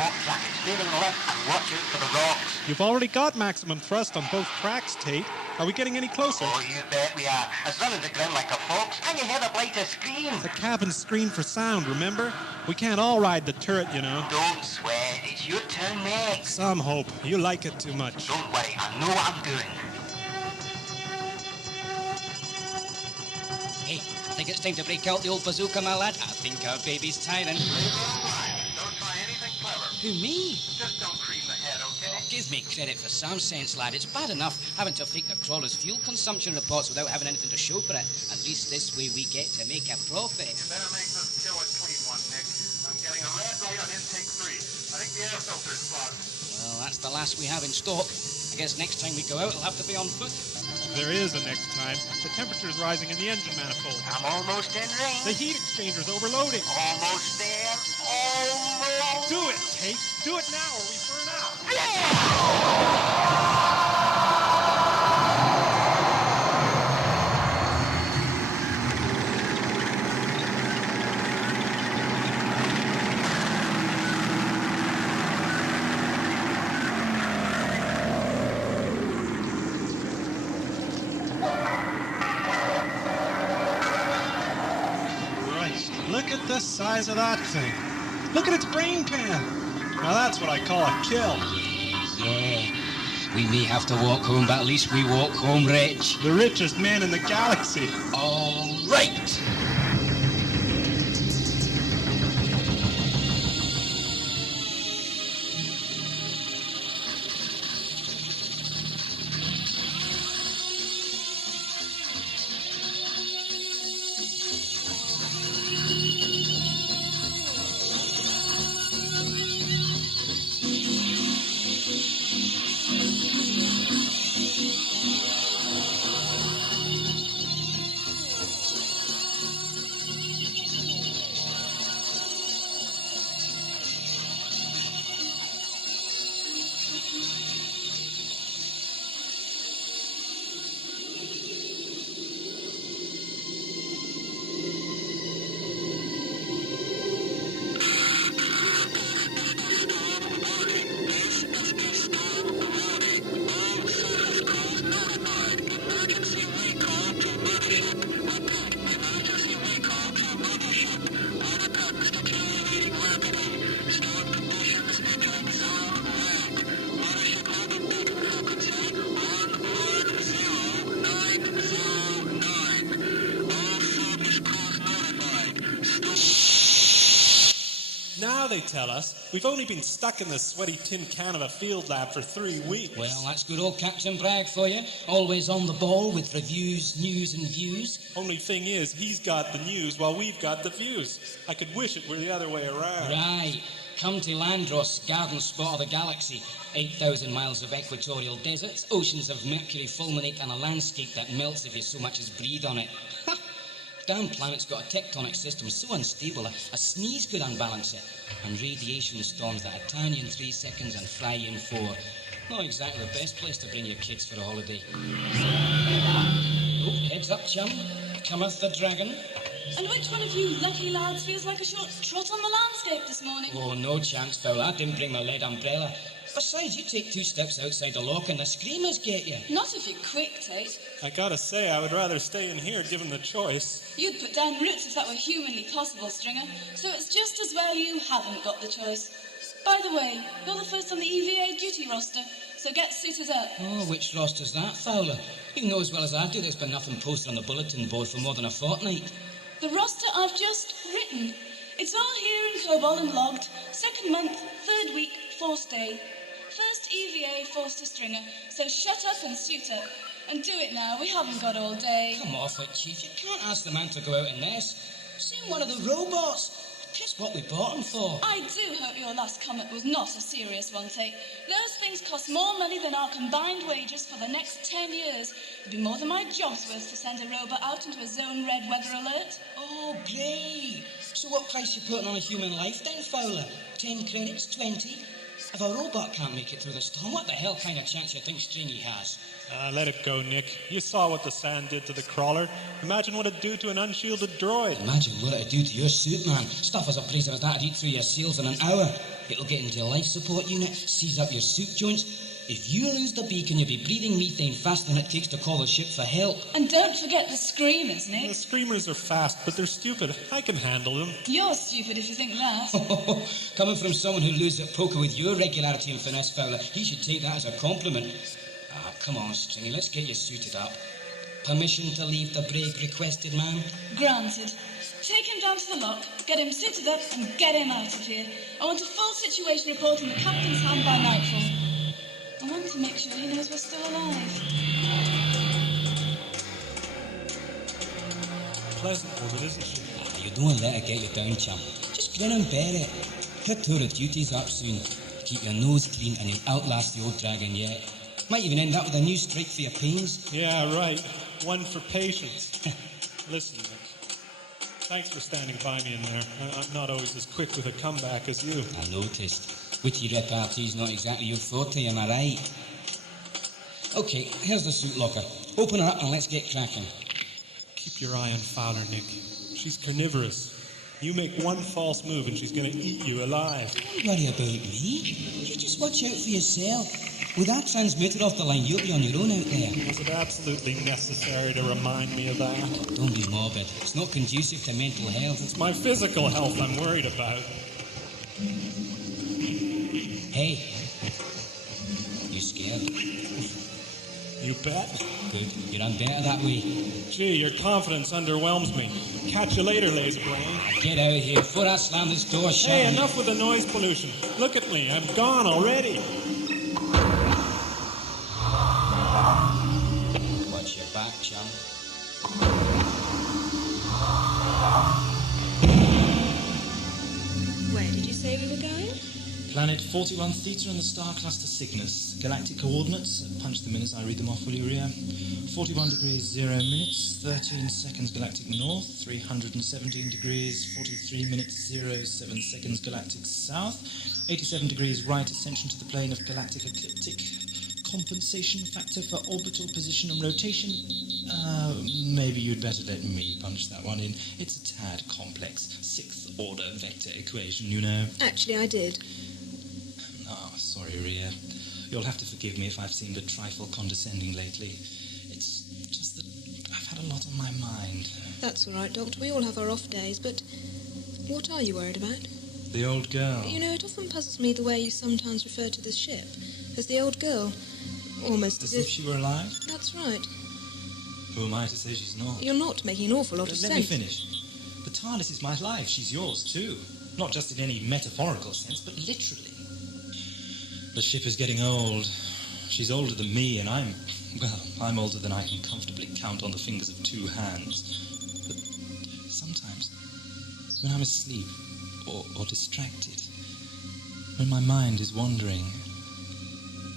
port track. Steering left and watch out for the rocks. You've already got maximum thrust on both tracks, Tate. Are we getting any closer? Oh, you bet we are. As running the ground like a fox, and you hear the blighter scream. The cabin's screened for sound, remember? We can't all ride the turret, you know. Don't sweat. It's your turn next. Some hope. You like it too much. Don't worry. I know what I'm doing. Hey, I think it's time to break out the old bazooka, my lad. I think our baby's tiring. Don't try anything clever. Who, me? Just don't cream the head, okay? Give me credit for some sense, lad. It's bad enough having to fake the crawler's fuel consumption reports without having anything to show for it. At least this way we get to make a profit. You better make this kill a clean one, Nick. I'm getting a red light on intake 3. I think the air filter's clogged. Well, that's the last we have in stock. I guess next time we go out, it'll have to be on foot. There is a next time. The temperature's rising in the engine manifold. I'm almost in range. The heat exchanger's overloading. Almost there. Almost. Do it, Tate. Do it now or we burn out. Look at the size of that thing. Look at its brain pan. Now that's what I call a kill. Yeah. We may have to walk home, but at least we walk home rich. The richest man in the galaxy. All right. Now they tell us we've only been stuck in this sweaty tin can of a field lab for 3 weeks. Well, that's good old Captain Bragg for you. Always on the ball with reviews, news and views. Only thing is, he's got the news while we've got the views. I could wish it were the other way around. Right. Come to Klandros, garden spot of the galaxy. 8,000 miles of equatorial deserts, oceans of mercury fulminate and a landscape that melts if you so much as breathe on it. Damn planet's got a tectonic system so unstable a sneeze could unbalance it. And radiation storms that turn you in 3 seconds and fry you in 4. Not exactly the best place to bring your kids for a holiday. Oh, heads up, chum. Cometh the dragon. And which one of you lucky lads feels like a short trot on the landscape this morning? Oh, no chance, Phil. I didn't bring my lead umbrella. Besides, you take 2 steps outside the lock and the screamers get you. Not if you're quick, Tate. I gotta say, I would rather stay in here given the choice. You'd put down roots if that were humanly possible, Stringer. So it's just as well you haven't got the choice. By the way, you're the first on the EVA duty roster, so get suited up. Oh, which roster's that, Fowler? You know as well as I do there's been nothing posted on the bulletin board for more than a fortnight. The roster I've just written. It's all here in COBOL and logged. 2nd month, 3rd week, 4th day. First EVA forced to Stringer, so shut up and suit up. And do it now, we haven't got all day. Come off it, Chief. You can't ask the man to go out in this. See one of the robots. That's what we bought him for. I do hope your last comment was not a serious one, Tate. Those things cost more money than our combined wages for the next 10 years. It'd be more than my job's worth to send a robot out into a zone red weather alert. Oh, great. So what price you putting on a human life then, Fowler? 10 credits, 20? If a robot can't make it through the storm, what the hell kind of chance you think Stringy has? Let it go, Nick. You saw what the sand did to the crawler. Imagine what it'd do to an unshielded droid. Imagine what it'd do to your suit, man. Stuff as a brazier as that'd eat through your seals in an hour. It'll get into your life support unit, seize up your suit joints. If you lose the beacon, you'll be breathing methane faster than it takes to call the ship for help. And don't forget the screamers, Nick. The screamers are fast, but they're stupid. I can handle them. You're stupid if you think that. Coming from someone who loses at poker with your regularity and finesse, Fowler, you should take that as a compliment. Ah, come on, Stringy, let's get you suited up. Permission to leave the brig requested, ma'am? Granted. Take him down to the lock, get him suited up, and get him out of here. I want a full situation report in the captain's hand by nightfall. I want to make sure he knows we're still alive. Pleasant woman, isn't she? You don't let her get you down, chum. Just grin and bear it. Her tour of duty's up soon. Keep your nose clean and you'll outlast the old dragon yet. Might even end up with a new strike for your pains. Yeah, right. One for patience. Listen, Nick. Thanks for standing by me in there. I'm not always as quick with a comeback as you. I noticed. Witty repartee's not exactly your forte, am I right? Okay, here's the suit locker. Open her up and let's get cracking. Keep your eye on Fowler, Nick. She's carnivorous. You make one false move and she's going to eat you alive. Don't worry about me. You just watch out for yourself. With that transmitter off the line, you'll be on your own out there. Was it absolutely necessary to remind me of that? Don't be morbid. It's not conducive to mental health. It's my physical health I'm worried about. Hey. You scared? You bet. Good. You run better that way. Gee, your confidence underwhelms me. Catch you later, laser brain. Get out of here before I slam this door shut. Hey, enough with the noise pollution. Look at me. I'm gone already. Watch your back, chum. Where did you say we were going? Planet 41 Theta on the star cluster Cygnus. Galactic coordinates. Punch them in as I read them off, will you, Rhea? 41 degrees 0 minutes, 13 seconds galactic north, 317 degrees, 43 minutes 07 seconds galactic south, 87 degrees right ascension to the plane of galactic ecliptic. Compensation factor for orbital position and rotation. Maybe you'd better let me punch that one in. It's a tad complex. Sixth order vector equation, you know. Actually, I did. Oh, sorry, Rhea. You'll have to forgive me if I've seemed a trifle condescending lately. It's just that I've had a lot on my mind. That's all right, Doctor. We all have our off days, but what are you worried about? The old girl. You know, it often puzzles me the way you sometimes refer to the ship as the old girl. Almost As if she were alive? That's right. Who am I to say she's not? You're not making an awful lot of Let sense. me finish. The TARDIS is my life. She's yours, too. Not just in any metaphorical sense, but literally. The ship is getting old. She's older than me, and I'm older than I can comfortably count on the fingers of two hands. But sometimes, when I'm asleep or distracted, when my mind is wandering,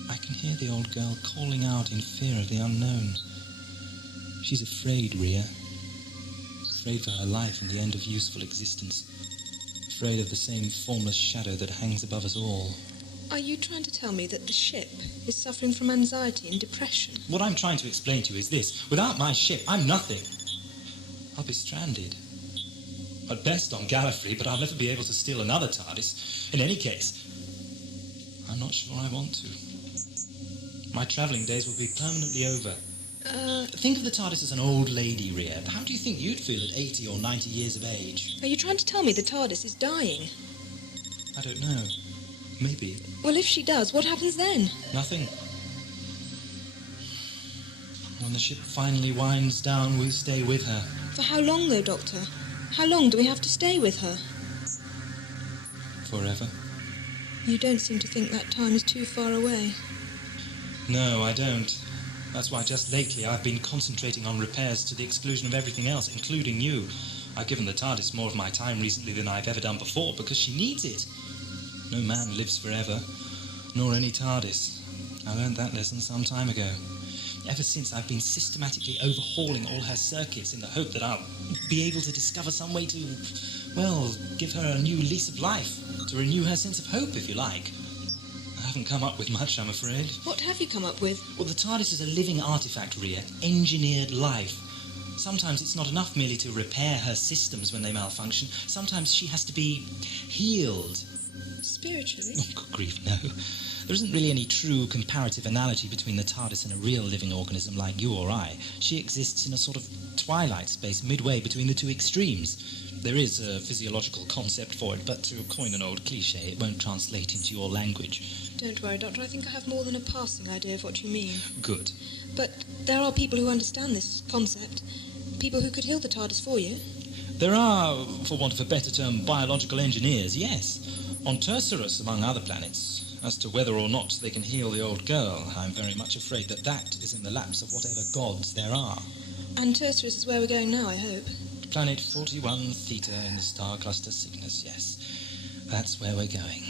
I can hear the old girl calling out in fear of the unknown. She's afraid, Rhea. Afraid for her life and the end of useful existence. Afraid of the same formless shadow that hangs above us all. Are you trying to tell me that the ship is suffering from anxiety and depression? What I'm trying to explain to you is this. Without my ship, I'm nothing. I'll be stranded. At best on Gallifrey, but I'll never be able to steal another TARDIS. In any case, I'm not sure I want to. My travelling days will be permanently over. Think of the TARDIS as an old lady, Rhea. How do you think you'd feel at 80 or 90 years of age? Are you trying to tell me the TARDIS is dying? I don't know. Maybe. Well, if she does, what happens then? Nothing. When the ship finally winds down, we'll stay with her. For how long, though, Doctor? How long do we have to stay with her? Forever. You don't seem to think that time is too far away. No, I don't. That's why just lately I've been concentrating on repairs to the exclusion of everything else, including you. I've given the TARDIS more of my time recently than I've ever done before, because she needs it. No man lives forever, nor any TARDIS. I learned that lesson some time ago. Ever since, I've been systematically overhauling all her circuits in the hope that I'll be able to discover some way to, give her a new lease of life, to renew her sense of hope, if you like. I haven't come up with much, I'm afraid. What have you come up with? Well, the TARDIS is a living artifact, Rhea. Engineered life. Sometimes it's not enough merely to repair her systems when they malfunction. Sometimes she has to be healed. Spiritually? Oh, good grief, no. There isn't really any true comparative analogy between the TARDIS and a real living organism like you or I. She exists in a sort of twilight space midway between the two extremes. There is a physiological concept for it, but to coin an old cliché, it won't translate into your language. Don't worry, Doctor. I think I have more than a passing idea of what you mean. Good. But there are people who understand this concept. People who could heal the TARDIS for you. There are, for want of a better term, biological engineers, yes. On Tercerus, among other planets. As to whether or not they can heal the old girl, I'm very much afraid that is in the laps of whatever gods there are. And Tercerus is where we're going now, I hope. Planet 41 Theta in the star cluster Cygnus, yes. That's where we're going.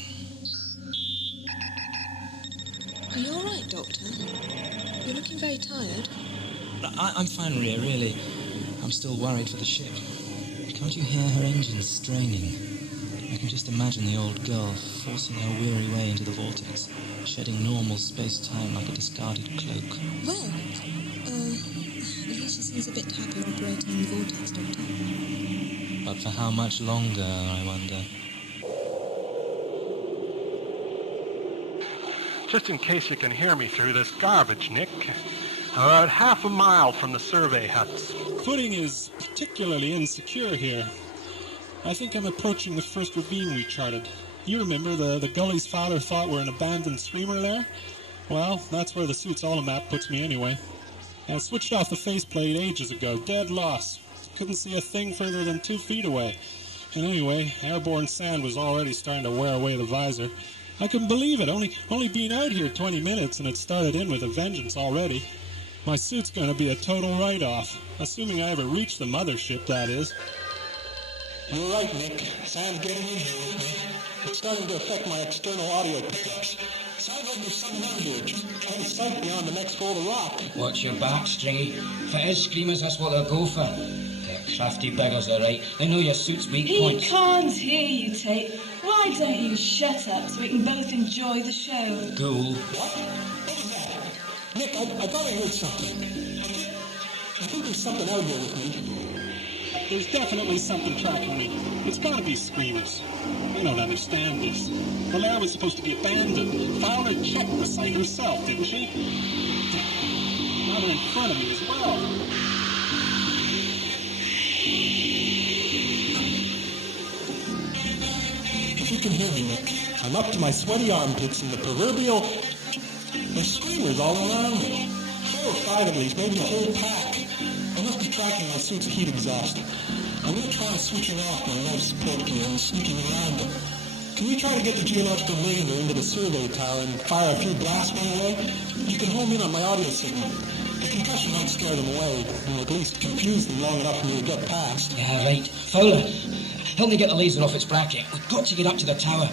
Are you all right, Doctor? You're looking very tired. I'm fine, Rhea, really. I'm still worried for the ship. Can't you hear her engines straining? I can just imagine the old girl forcing her weary way into the vortex, shedding normal space-time like a discarded cloak. Well, at least she seems a bit happier operating in the vortex, Doctor. But for how much longer, I wonder? Just in case you can hear me through this garbage, Nick, I'm about half a mile from the survey huts. Footing is particularly insecure here. I think I'm approaching the first ravine we charted. You remember the gullies Father thought were an abandoned streamer there? Well, that's where the suit's automap puts me anyway. I switched off the faceplate ages ago, dead loss. Couldn't see a thing further than 2 feet away. And anyway, airborne sand was already starting to wear away the visor. I couldn't believe it, only been out here 20 minutes and it started in with a vengeance already. My suit's going to be a total write-off, assuming I ever reach the mothership, that is. You're right, Nick. Sand's getting in here with me. It's starting to affect my external audio pickups. Sounds like there's something out here, just out of sight beyond the next fold of rock. Watch your back, Stringy. If it is screamers, that's what they'll go for. They're crafty beggars, all right. They know your suit's weak He points. can't hear you, Tate. Why don't you shut up so we can both enjoy the show? Ghoul. What? What was that? Nick, I thought I heard something. I think there's something out here with me. There's definitely something tracking me. It's gotta be screamers. I don't understand this. The lab was supposed to be abandoned. Fowler checked the site herself, didn't she? Now they're in front of me as well. If you can hear me, Nick, I'm up to my sweaty armpits in the proverbial... There's screamers all around me. 4 or 5 at least, maybe a whole pack. I must be tracking my suit's heat exhaust. I'm going to try switching off my life support gear and sneaking around them. Can you try to get the geological laser into the survey tower and fire a few blasts my way? You can home in on my audio signal. The concussion might scare them away, or at least confuse them long enough for me to get past. Yeah, right. Fowler, help me get the laser off its bracket. We've got to get up to the tower.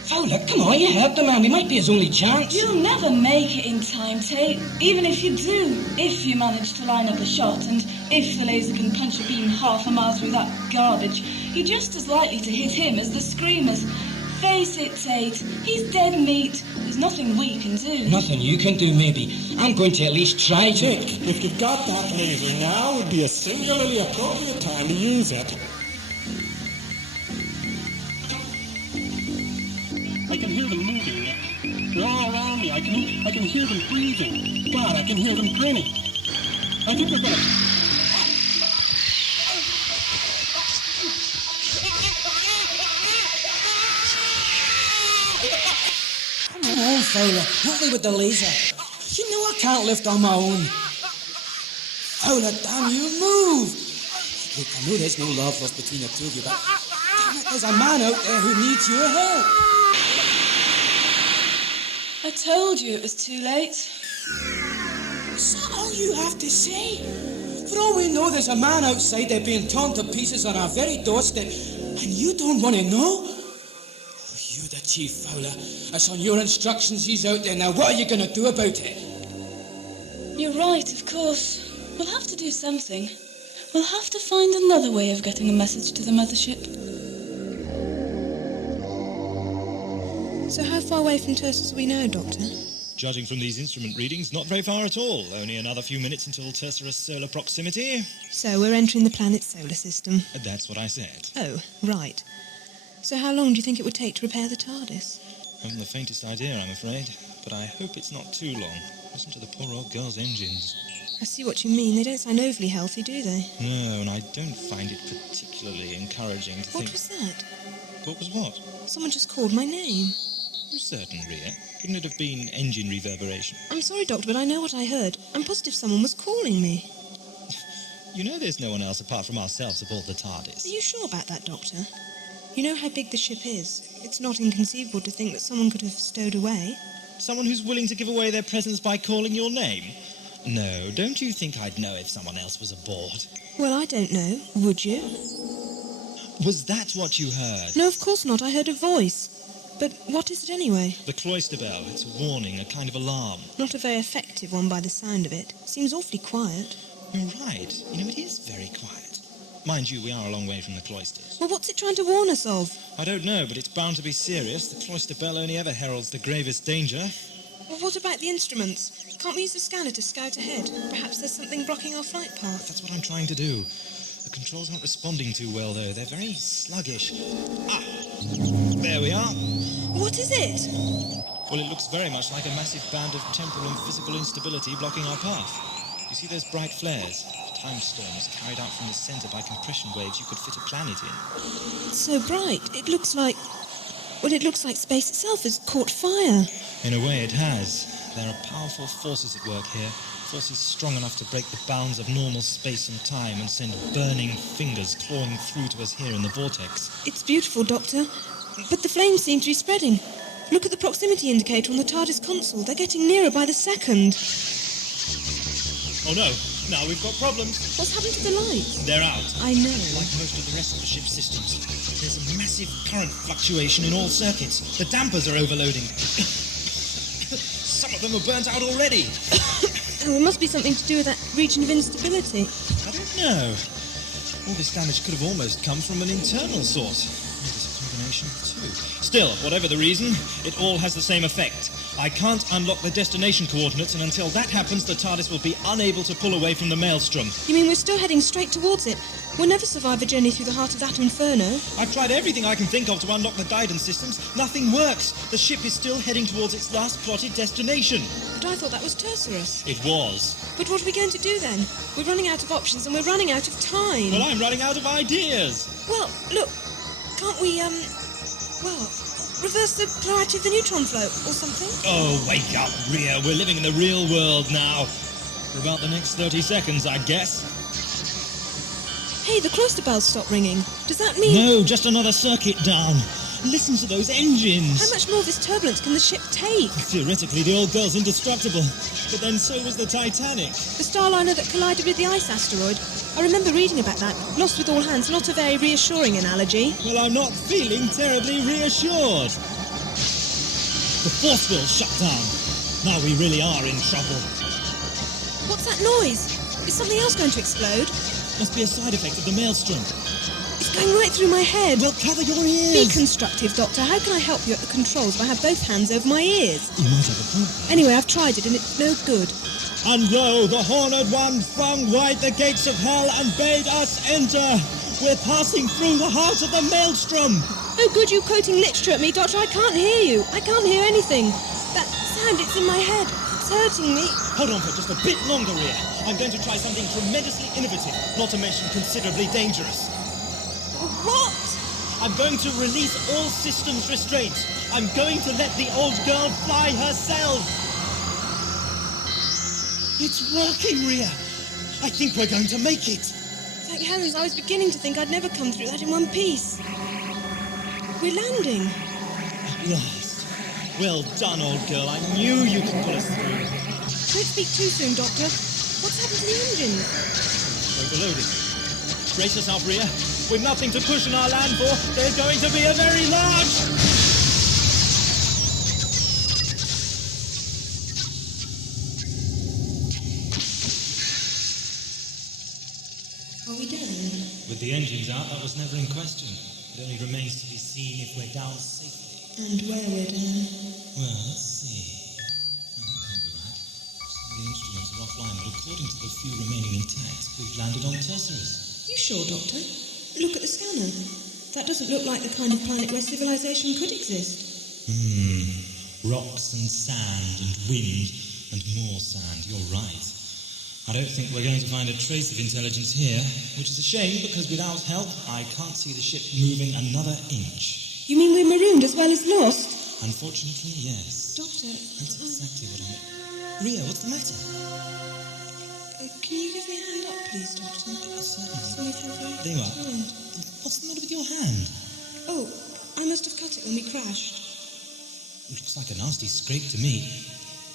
Fowler, come on, you heard the man. We might be his only chance. You'll never make it in time, Tate. Even if you do, if you manage to line up a shot, and if the laser can punch a beam half a mile through that garbage, you're just as likely to hit him as the screamers. Face it, Tate. He's dead meat. There's nothing we can do. Nothing you can do, maybe. I'm going to at least try to. Nick, if you've got that laser, now would be a singularly appropriate time to use it. I can hear them moving, Nick. They're all around me. I can hear them breathing. God, I can hear them grinning. I think they're gonna... Come on, Fowler. Help me with the laser. You know I can't lift on my own. Fowler, damn you, move! Look, I know there's no love lost between the two of you, but damn it, there's a man out there who needs your help. I told you it was too late. Is that all you have to say? For all we know, there's a man outside there being torn to pieces on our very doorstep, and you don't want to know? Oh, you're the chief, Fowler. That's on your instructions. He's out there. Now, what are you going to do about it? You're right, of course. We'll have to do something. We'll have to find another way of getting a message to the mothership. So how far away from Tercerus are we now, Doctor? Judging from these instrument readings, not very far at all. Only another few minutes until Tercerus solar proximity. So we're entering the planet's solar system. That's what I said. Oh, right. So how long do you think it would take to repair the TARDIS? I haven't the faintest idea, I'm afraid. But I hope it's not too long. Listen to the poor old girl's engines. I see what you mean. They don't sound overly healthy, do they? No, and I don't find it particularly encouraging to think... What was that? What was what? Someone just called my name. You're certain, Rhea? Couldn't it have been engine reverberation? I'm sorry, Doctor, but I know what I heard. I'm positive someone was calling me. You know there's no one else apart from ourselves aboard the TARDIS. Are you sure about that, Doctor? You know how big the ship is. It's not inconceivable to think that someone could have stowed away. Someone who's willing to give away their presence by calling your name? No, don't you think I'd know if someone else was aboard? Well, I don't know. Would you? Was that what you heard? No, of course not. I heard a voice. But what is it anyway? The cloister bell. It's a warning, a kind of alarm. Not a very effective one by the sound of it. Seems awfully quiet. You're right. You know, it is very quiet. Mind you, we are a long way from the cloisters. Well, what's it trying to warn us of? I don't know, but it's bound to be serious. The cloister bell only ever heralds the gravest danger. Well, what about the instruments? Can't we use the scanner to scout ahead? Perhaps there's something blocking our flight path. That's what I'm trying to do. The controls aren't responding too well, though. They're very sluggish. Ah! There we are. What is it? Well, it looks very much like a massive band of temporal and physical instability blocking our path. You see those bright flares? Time storms carried out from the centre by compression waves you could fit a planet in. It's so bright. It looks like... Well, it looks like space itself has caught fire. In a way, it has. There are powerful forces at work here. Forces strong enough to break the bounds of normal space and time and send burning fingers clawing through to us here in the vortex. It's beautiful, Doctor. But the flames seem to be spreading. Look at the proximity indicator on the TARDIS console. They're getting nearer by the second. Oh no, now we've got problems. What's happened to the lights? They're out. I know. Like most of the rest of the ship's systems. There's a massive current fluctuation in all circuits. The dampers are overloading. Some of them are burnt out already. Oh, it must be something to do with that region of instability. I don't know. All this damage could have almost come from an internal source. Maybe it's a combination of the two. Still, whatever the reason, it all has the same effect. I can't unlock the destination coordinates, and until that happens, the TARDIS will be unable to pull away from the maelstrom. You mean we're still heading straight towards it? We'll never survive a journey through the heart of that inferno. I've tried everything I can think of to unlock the guidance systems. Nothing works. The ship is still heading towards its last plotted destination. But I thought that was Tercerus. It was. But what are we going to do then? We're running out of options and we're running out of time. Well, I'm running out of ideas. Well, look, can't we, reverse the polarity of the neutron flow or something? Oh, wake up, Rhea. We're living in the real world now. For about the next 30 seconds, I guess. Hey, the cloister bells stopped ringing. Does that mean... No, just another circuit down. Listen to those engines. How much more of this turbulence can the ship take? Theoretically, the old girl's indestructible. But then so was the Titanic. The starliner that collided with the ice asteroid. I remember reading about that. Lost with all hands, not a very reassuring analogy. Well, I'm not feeling terribly reassured. The force wheel's shut down. Now we really are in trouble. What's that noise? Is something else going to explode? Must be a side effect of the maelstrom. It's going right through my head. Well, cover your ears. Be constructive, Doctor. How can I help you at the controls if I have both hands over my ears? You might have a point. Anyway, I've tried it and it's no good. And lo, the Horned One flung wide the gates of hell and bade us enter. We're passing through the heart of the maelstrom. Oh, good, you quoting literature at me, Doctor. I can't hear you. I can't hear anything. That sound, it's in my head. It's hurting me. Hold on for just a bit longer, Rhea. I'm going to try something tremendously innovative, not to mention considerably dangerous. What? I'm going to release all systems restraints. I'm going to let the old girl fly herself. It's working, Rhea. I think we're going to make it. Thank heavens, I was beginning to think I'd never come through that in one piece. We're landing. At last. Well done, old girl. I knew you could pull us through. Don't speak too soon, Doctor. What's happened to the engine? Overloading. Brace yourself, Rhea. With nothing to push on our land for, there's going to be a very large... Are we down? With the engines out, that was never in question. It only remains to be seen if we're down safely. And where we're down? Well, let's see. No, that can't be right. Some of the instruments are offline, but according to the few remaining intact, we've landed on Tercerus. You sure, Doctor? Look at the scanner. That doesn't look like the kind of planet where civilization could exist. Rocks and sand and wind and more sand. You're right. I don't think we're going to find a trace of intelligence here, which is a shame because without help, I can't see the ship moving another inch. You mean we're marooned as well as lost? Unfortunately, yes. Doctor, That's exactly what I meant. Ria, what's the matter? Can you give me a hand up, please, Doctor? Certainly. Very There you are. tired. What's the matter with your hand? Oh, I must have cut it when we crashed. It looks like a nasty scrape to me.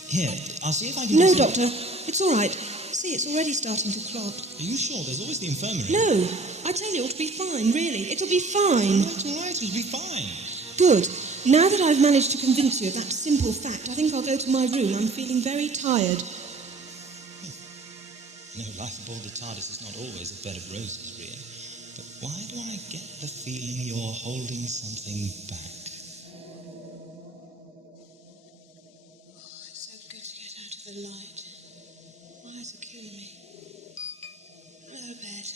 Here, I'll see if I can... No, get some- Doctor. It's all right. See, it's already starting to clot. Are you sure? There's always the infirmary. No, I tell you, it'll be fine, really. It'll be fine. All right, it'll be fine. Good. Now that I've managed to convince you of that simple fact, I think I'll go to my room. I'm feeling very tired. I know life aboard the TARDIS is not always a bed of roses, Ria. But why do I get the feeling you're holding something back? It's so good to get out of the light. My eyes are killing me. Hello, bed.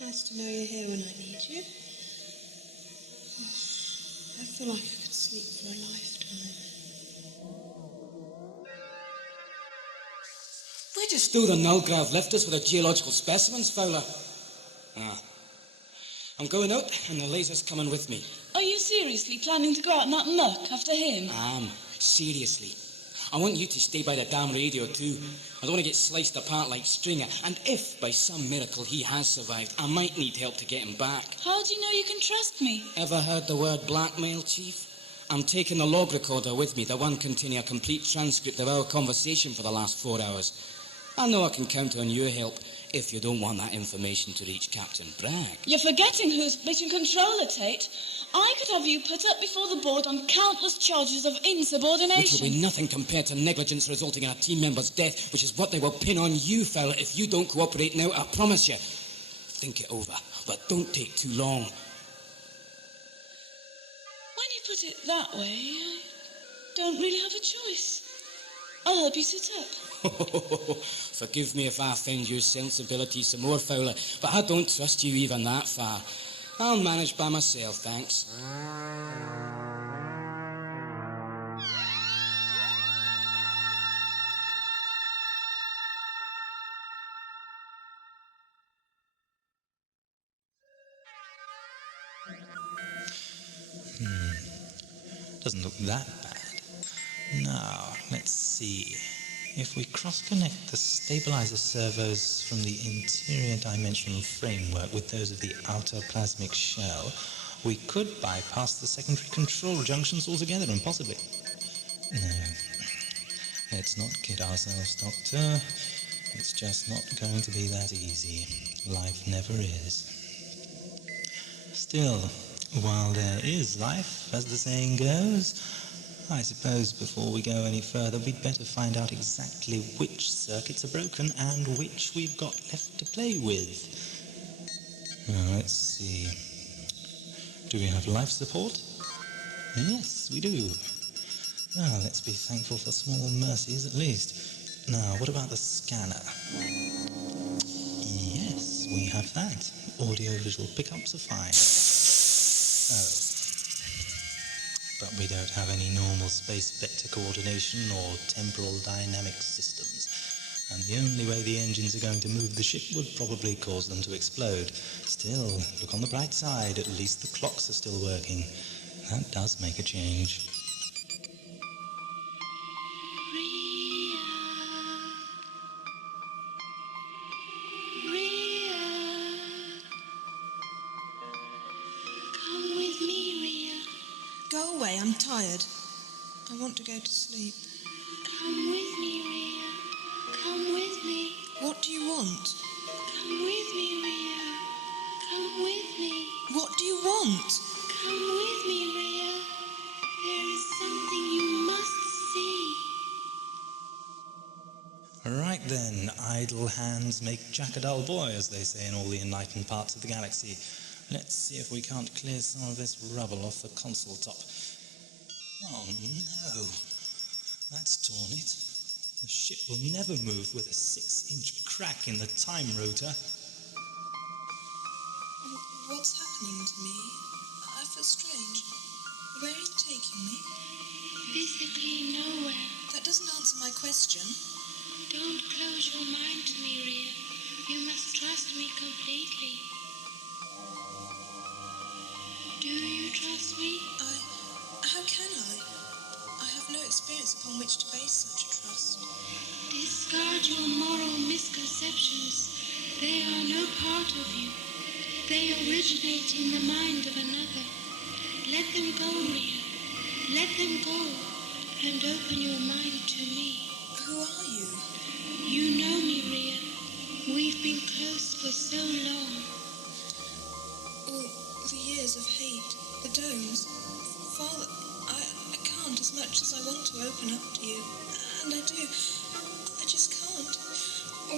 Nice to know you're here when I need you. I feel like I could sleep for a lifetime. Where do you stow the null-grav lifters with the geological specimens, Fowler? I'm going out, and the laser's coming with me. Are you seriously planning to go out in that muck after him? Seriously. I want you to stay by the damn radio, too. I don't want to get sliced apart like Stringer. And if, by some miracle, he has survived, I might need help to get him back. How do you know you can trust me? Ever heard the word blackmail, Chief? I'm taking the log recorder with me, the one containing a complete transcript of our conversation for the last 4 hours. I know I can count on your help if you don't want that information to reach Captain Bragg. You're forgetting who's mission controller, Tate. I could have you put up before the board on countless charges of insubordination. Which will be nothing compared to negligence resulting in a team member's death, which is what they will pin on you, Fowler, if you don't cooperate now, I promise you. Think it over, but don't take too long. When you put it that way, I don't really have a choice. I'll help you sit up. Forgive me if I offend your sensibilities some more, Fowler, but I don't trust you even that far. I'll manage by myself, thanks. Doesn't look that bad. Now, let's see. If we cross-connect the stabilizer servos from the interior dimensional framework with those of the outer plasmic shell, we could bypass the secondary control junctions altogether, and possibly... No. Let's not kid ourselves, Doctor. It's just not going to be that easy. Life never is. Still, while there is life, as the saying goes, I suppose before we go any further, we'd better find out exactly which circuits are broken and which we've got left to play with. Now, let's see. Do we have life support? Yes, we do. Now, let's be thankful for small mercies at least. Now, what about the scanner? Yes, we have that. Audio-visual pickups are fine. Oh. But we don't have any normal space vector coordination or temporal dynamic systems. And the only way the engines are going to move the ship would probably cause them to explode. Still, look on the bright side, at least the clocks are still working. That does make a change. Go away, I'm tired. I want to go to sleep. Come with me, Ria. Come with me. What do you want? Come with me, Ria. Come with me. What do you want? Come with me, Ria. There is something you must see. Right then, idle hands make Jack a dull boy, as they say in all the enlightened parts of the galaxy. Let's see if we can't clear some of this rubble off the console top. Oh no, that's torn it. The ship will never move with a 6-inch crack in the time rotor. What's happening to me? I feel strange. Where are you taking me? Physically nowhere. That doesn't answer my question. Don't close your mind to me, Rhea. You must trust me completely. Do you trust me? How can I? I have no experience upon which to base such a trust. Discard your moral misconceptions. They are no part of you. They originate in the mind of another. Let them go, Rhea. Let them go, and open your mind to me. Who are you? You know me, Rhea. We've been close for so long. All the years of hate, the domes. Father, I can't as much as I want to open up to you. And I do. I just can't.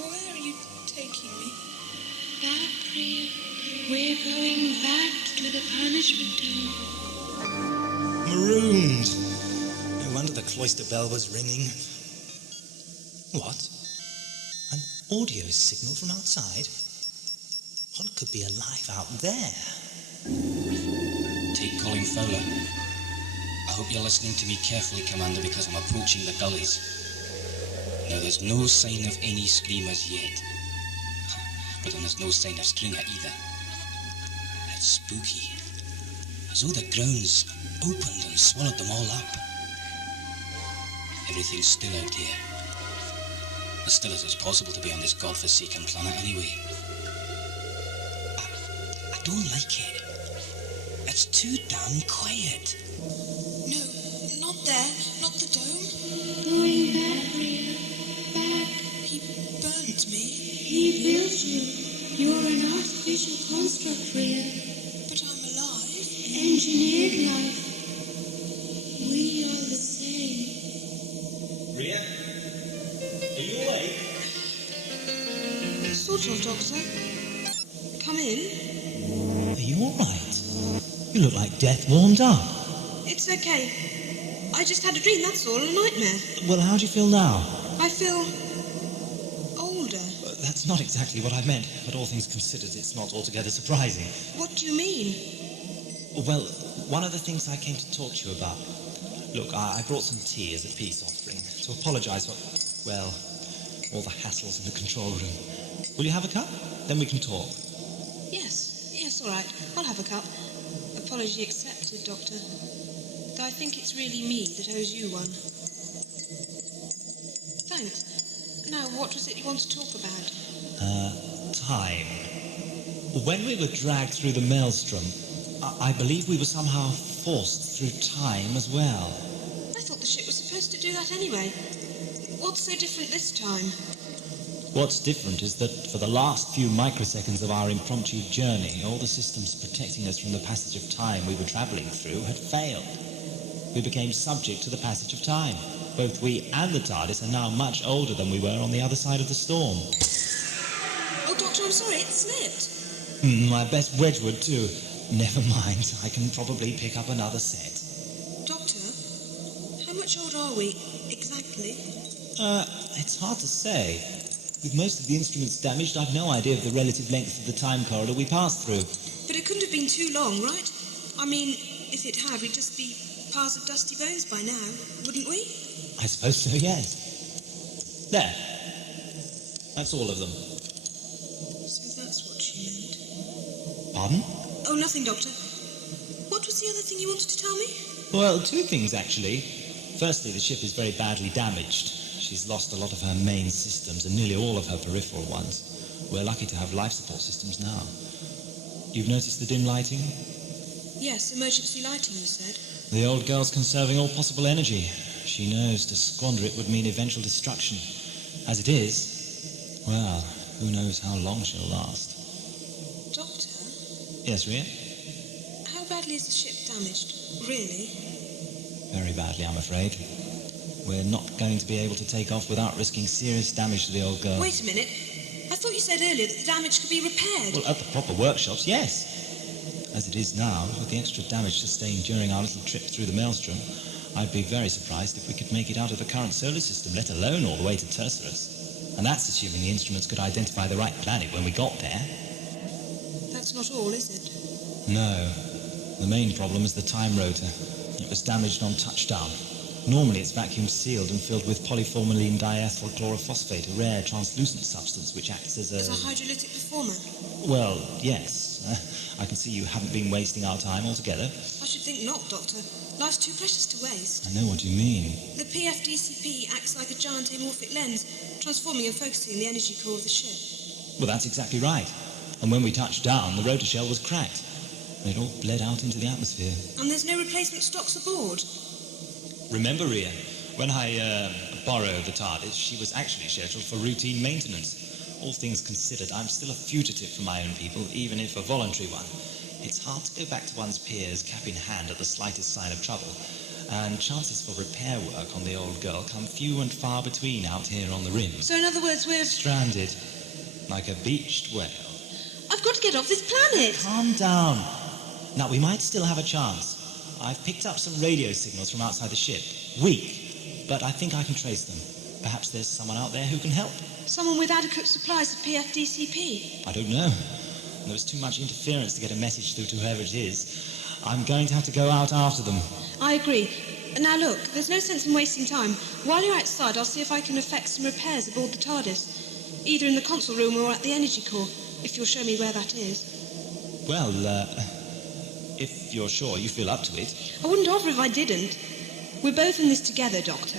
Where are you taking me? Back, Rhea. We're going back to the punishment dome. Marooned! No wonder the cloister bell was ringing. What? An audio signal from outside? What could be alive out there? Take Colin Fowler. I hope you're listening to me carefully, Commander, because I'm approaching the gullies. Now, there's no sign of any screamers yet. But then there's no sign of Stringer either. It's spooky. As though the ground's opened and swallowed them all up. Everything's still out here. As still as it's possible to be on this godforsaken planet anyway. I don't like it. It's too damn quiet. No, not there. Not the dome. Going back, Rhea. Back. He burnt me. He built you. You're an artificial construct, Rhea. But I'm alive. Engineered life. We are the same. Rhea? Are you awake? Sort of, Doctor. Come in. Are you all right? You look like death warmed up. It's okay. I just had a dream, that's all, a nightmare. Well, how do you feel now? I feel older. That's not exactly what I meant, but all things considered, it's not altogether surprising. What do you mean? Well, one of the things I came to talk to you about. Look, I brought some tea as a peace offering to apologize for, well, all the hassles in the control room. Will you have a cup? Then we can talk. Yes, all right. I'll have a cup. Apology accepted, Doctor. Though I think it's really me that owes you one. Thanks. Now, what was it you want to talk about? Time. When we were dragged through the maelstrom, I believe we were somehow forced through time as well. I thought the ship was supposed to do that anyway. What's so different this time? What's different is that for the last few microseconds of our impromptu journey, all the systems protecting us from the passage of time we were travelling through had failed. We became subject to the passage of time. Both we and the TARDIS are now much older than we were on the other side of the storm. Oh, Doctor, I'm sorry, it slipped. My best Wedgwood, too. Never mind, I can probably pick up another set. Doctor, how much older are we, exactly? It's hard to say. With most of the instruments damaged, I've no idea of the relative length of the time corridor we passed through. But it couldn't have been too long, right? I mean, if it had, we'd just be piles of dusty bones by now, wouldn't we? I suppose so, yes. There. That's all of them. So that's what she meant. Pardon? Oh, nothing, Doctor. What was the other thing you wanted to tell me? Well, two things, actually. Firstly, the ship is very badly damaged. She's lost a lot of her main systems and nearly all of her peripheral ones. We're lucky to have life support systems now. You've noticed the dim lighting? Yes, emergency lighting, you said. The old girl's conserving all possible energy. She knows to squander it would mean eventual destruction. As it is, well, who knows how long she'll last. Doctor? Yes, Rhea? How badly is the ship damaged? Really? Very badly, I'm afraid. We're not going to be able to take off without risking serious damage to the old girl. Wait a minute. I thought you said earlier that the damage could be repaired. Well, at the proper workshops, yes. As it is now, with the extra damage sustained during our little trip through the maelstrom, I'd be very surprised if we could make it out of the current solar system, let alone all the way to Tercerus. And that's assuming the instruments could identify the right planet when we got there. That's not all, is it? No. The main problem is the time rotor. It was damaged on touchdown. Normally it's vacuum sealed and filled with polyformylene diethyl chlorophosphate, a rare translucent substance which acts as a... As a hydrolytic performer? Well, yes. I can see you haven't been wasting our time altogether. I should think not, Doctor. Life's too precious to waste. I know what you mean. The PFDCP acts like a giant amorphic lens, transforming and focusing the energy core of the ship. Well, that's exactly right. And when we touched down, the rotor shell was cracked. And it all bled out into the atmosphere. And there's no replacement stocks aboard? Remember, Rhea, when I borrowed the TARDIS, she was actually scheduled for routine maintenance. All things considered, I'm still a fugitive for my own people, even if a voluntary one. It's hard to go back to one's peers, cap in hand, at the slightest sign of trouble. And chances for repair work on the old girl come few and far between out here on the rim. So in other words, we're... Stranded, like a beached whale. I've got to get off this planet! Calm down. Now, we might still have a chance. I've picked up some radio signals from outside the ship. Weak, but I think I can trace them. Perhaps there's someone out there who can help. Someone with adequate supplies of PFDCP? I don't know. There was too much interference to get a message through to whoever it is. I'm going to have to go out after them. I agree. Now look, there's no sense in wasting time. While you're outside, I'll see if I can effect some repairs aboard the TARDIS. Either in the console room or at the energy core, if you'll show me where that is. Well, if you're sure you feel up to it. I wouldn't offer if I didn't. We're both in this together, Doctor.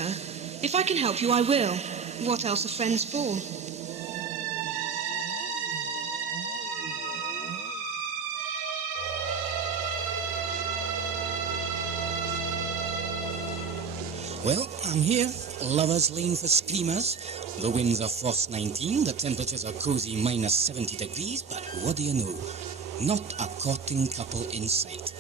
If I can help you, I will. What else are friends for? Well, I'm here. Lovers Lane for screamers. The winds are frost 19, the temperatures are cozy minus 70 degrees, but what do you know? Not a courting couple in sight.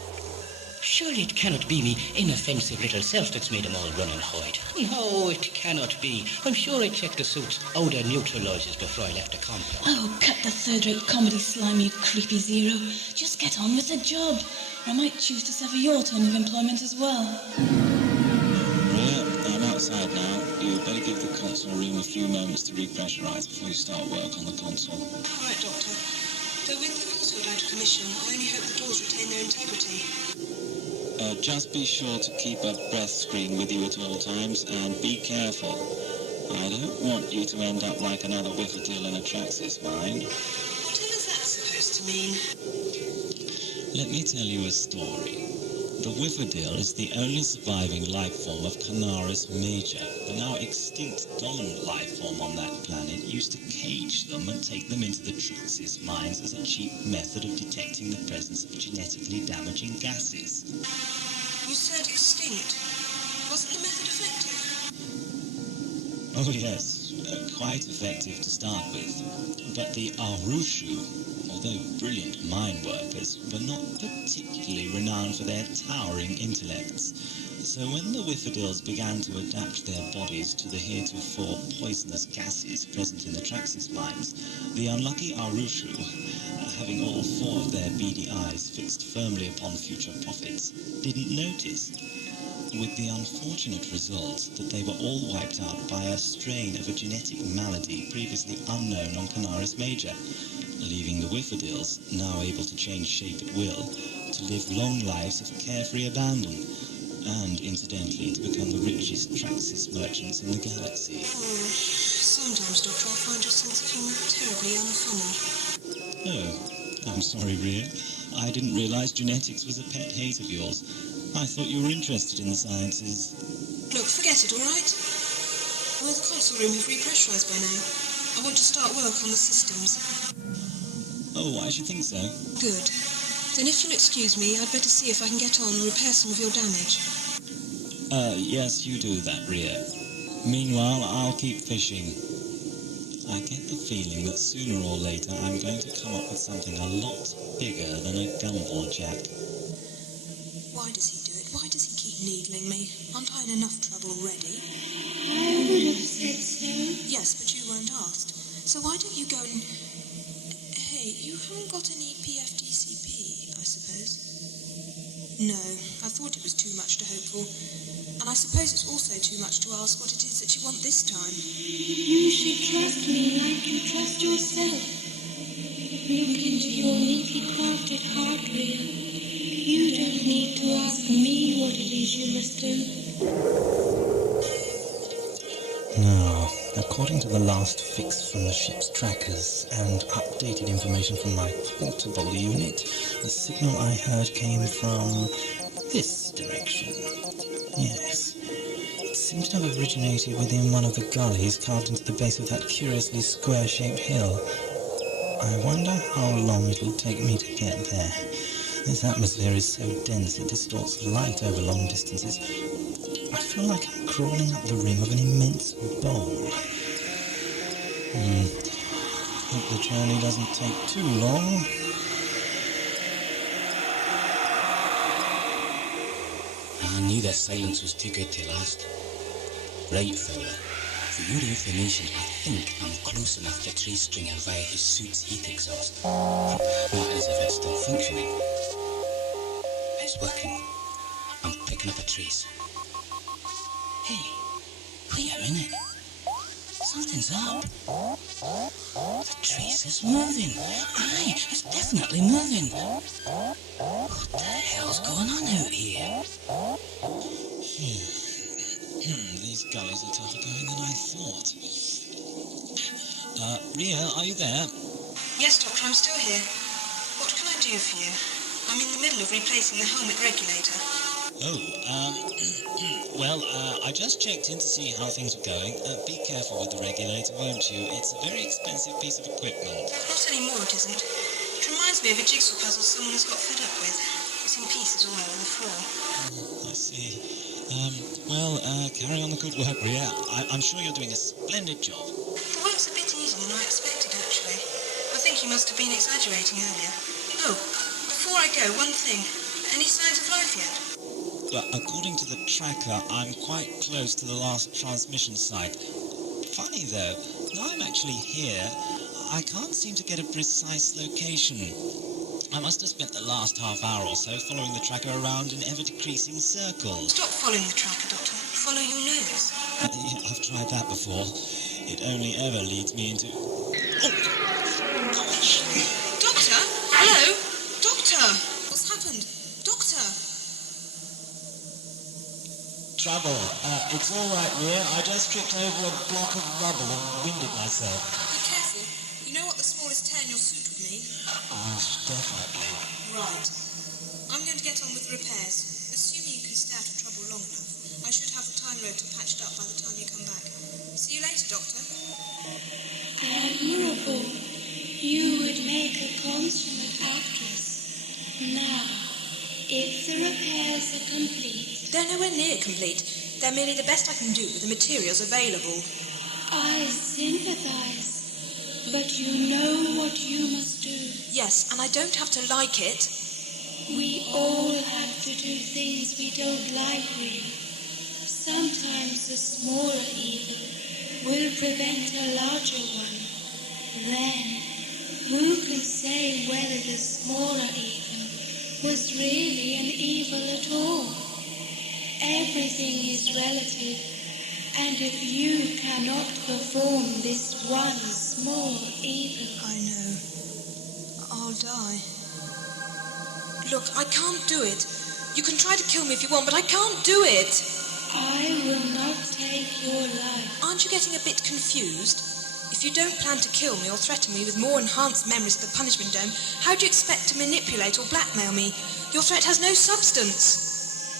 Surely it cannot be me inoffensive little self that's made them all run and hide. No, it cannot be. I'm sure I checked the suit's odor neutralizers before I left the compound. Oh, cut the third-rate comedy slime, you creepy zero. Just get on with the job. Or I might choose to sever your term of employment as well. Well, I'm outside now. You better give the console room a few moments to repressurize before you start work on the console. All right, Doctor. Though with the force field out of commission, I only hope the doors retain their integrity. Just be sure to keep a breath screen with you at all times, and be careful. I don't want you to end up like another whifferdil in a Traxxas mind. Whatever's that supposed to mean? Let me tell you a story. The whifferdil is the only surviving life form of Canaris major. The now extinct dominant life form on that planet used to cage them and take them into the Traxxas mines as a cheap method of detecting the presence of genetically damaging gases. You said extinct. Wasn't the method effective? Oh yes, quite effective to start with. But the Arushu, although brilliant mine workers, were not particularly renowned for their towering intellects. So when the whifferdils began to adapt their bodies to the heretofore poisonous gases present in the Traxxas mines, the unlucky Arushu, having all four of their beady eyes fixed firmly upon future profits, didn't notice, with the unfortunate result that they were all wiped out by a strain of a genetic malady previously unknown on Canaris major, leaving the whifferdils, now able to change shape at will, to live long lives of carefree abandon, and incidentally to become the richest Traxxas merchants in the galaxy. Sometimes, Doctor, I find your sense of humour terribly unfunny. Oh, I'm sorry, Rhea. I didn't realize genetics was a pet hate of yours. I thought you were interested in the sciences. Look, forget it, all right? Will the console room have repressurized by now? I want to start work on the systems. Oh, I should think so. Good. Then if you'll excuse me, I'd better see if I can get on and repair some of your damage. Yes, you do that, Rhea. Meanwhile, I'll keep fishing. I get the feeling that sooner or later I'm going to come up with something a lot bigger than a gumball jack. Why does he do it? Why does he keep needling me? Aren't I in enough trouble already? I would have said so. Yes, but you weren't asked. So why don't you go and... Hey, you haven't got any PFDCP, I suppose? No, I thought it was too much to hope for. And I suppose it's also too much to ask what it is that you want this time. You should trust me like you trust yourself. Look into your neatly crafted heart, Rhea. You don't need to ask me what it is you must do. Now, according to the last fix from the ship's trackers and updated information from my portable unit, the signal I heard came from this direction. Yes. It seems to have originated within one of the gullies carved into the base of that curiously square-shaped hill. I wonder how long it'll take me to get there. This atmosphere is so dense it distorts light over long distances. I feel like I'm crawling up the rim of an immense bowl. Hope the journey doesn't take too long. I knew that silence was too good to last. Right, fella. For your information, I think I'm close enough to trace Stringer via his suit's heat exhaust. That is if it's still functioning. It's working. I'm picking up a trace. Hey, wait a minute. Something's up. The trace is moving. Aye, it's definitely moving. What the hell's going on out here? These gullies are tougher going than I thought. Rhea, are you there? Yes, Doctor, I'm still here. What can I do for you? I'm in the middle of replacing the helmet regulator. I just checked in to see how things were going. Be careful with the regulator, won't you? It's a very expensive piece of equipment. Not anymore, it isn't. It reminds me of a jigsaw puzzle someone has got fed up with. It's in pieces all over the floor. I see. Carry on the good work, Rhea. I'm sure you're doing a splendid job. The work's a bit easier than I expected, actually. I think you must have been exaggerating earlier. Oh, before I go, one thing. Any signs of life yet? According to the tracker, I'm quite close to the last transmission site. Funny though, now I'm actually here, I can't seem to get a precise location. I must have spent the last half hour or so following the tracker around in ever-decreasing circles. Stop following the tracker, Doctor. Follow your nose. Yeah, I've tried that before. It only ever leads me into... Gosh. Doctor? Hello? Doctor? What's happened? Doctor? Trouble. It's all right, Rhea. I just tripped over a block of rubble and winded myself. Be careful. You know what the smallest tear in your suit would mean? Definitely. Right. I'm going to get on with the repairs. Assuming you can stay out of trouble long enough, I should have the time rotor patched up by the time you come back. See you later, Doctor. Admirable. You would make a consummate actress. Now, if the repairs are complete... They're nowhere near complete. They're merely the best I can do with the materials available. I sympathize. But you know what you must do. Yes, and I don't have to like it. We all have to do things we don't like, really. Sometimes the smaller evil will prevent a larger one. Then, who can say whether the smaller evil was really an evil at all? Everything is relative, and if you cannot perform this one small evil... I know. I'll die. Look, I can't do it. You can try to kill me if you want, but I can't do it. I will not take your life. Aren't you getting a bit confused? If you don't plan to kill me or threaten me with more enhanced memories of the punishment dome, how do you expect to manipulate or blackmail me? Your threat has no substance.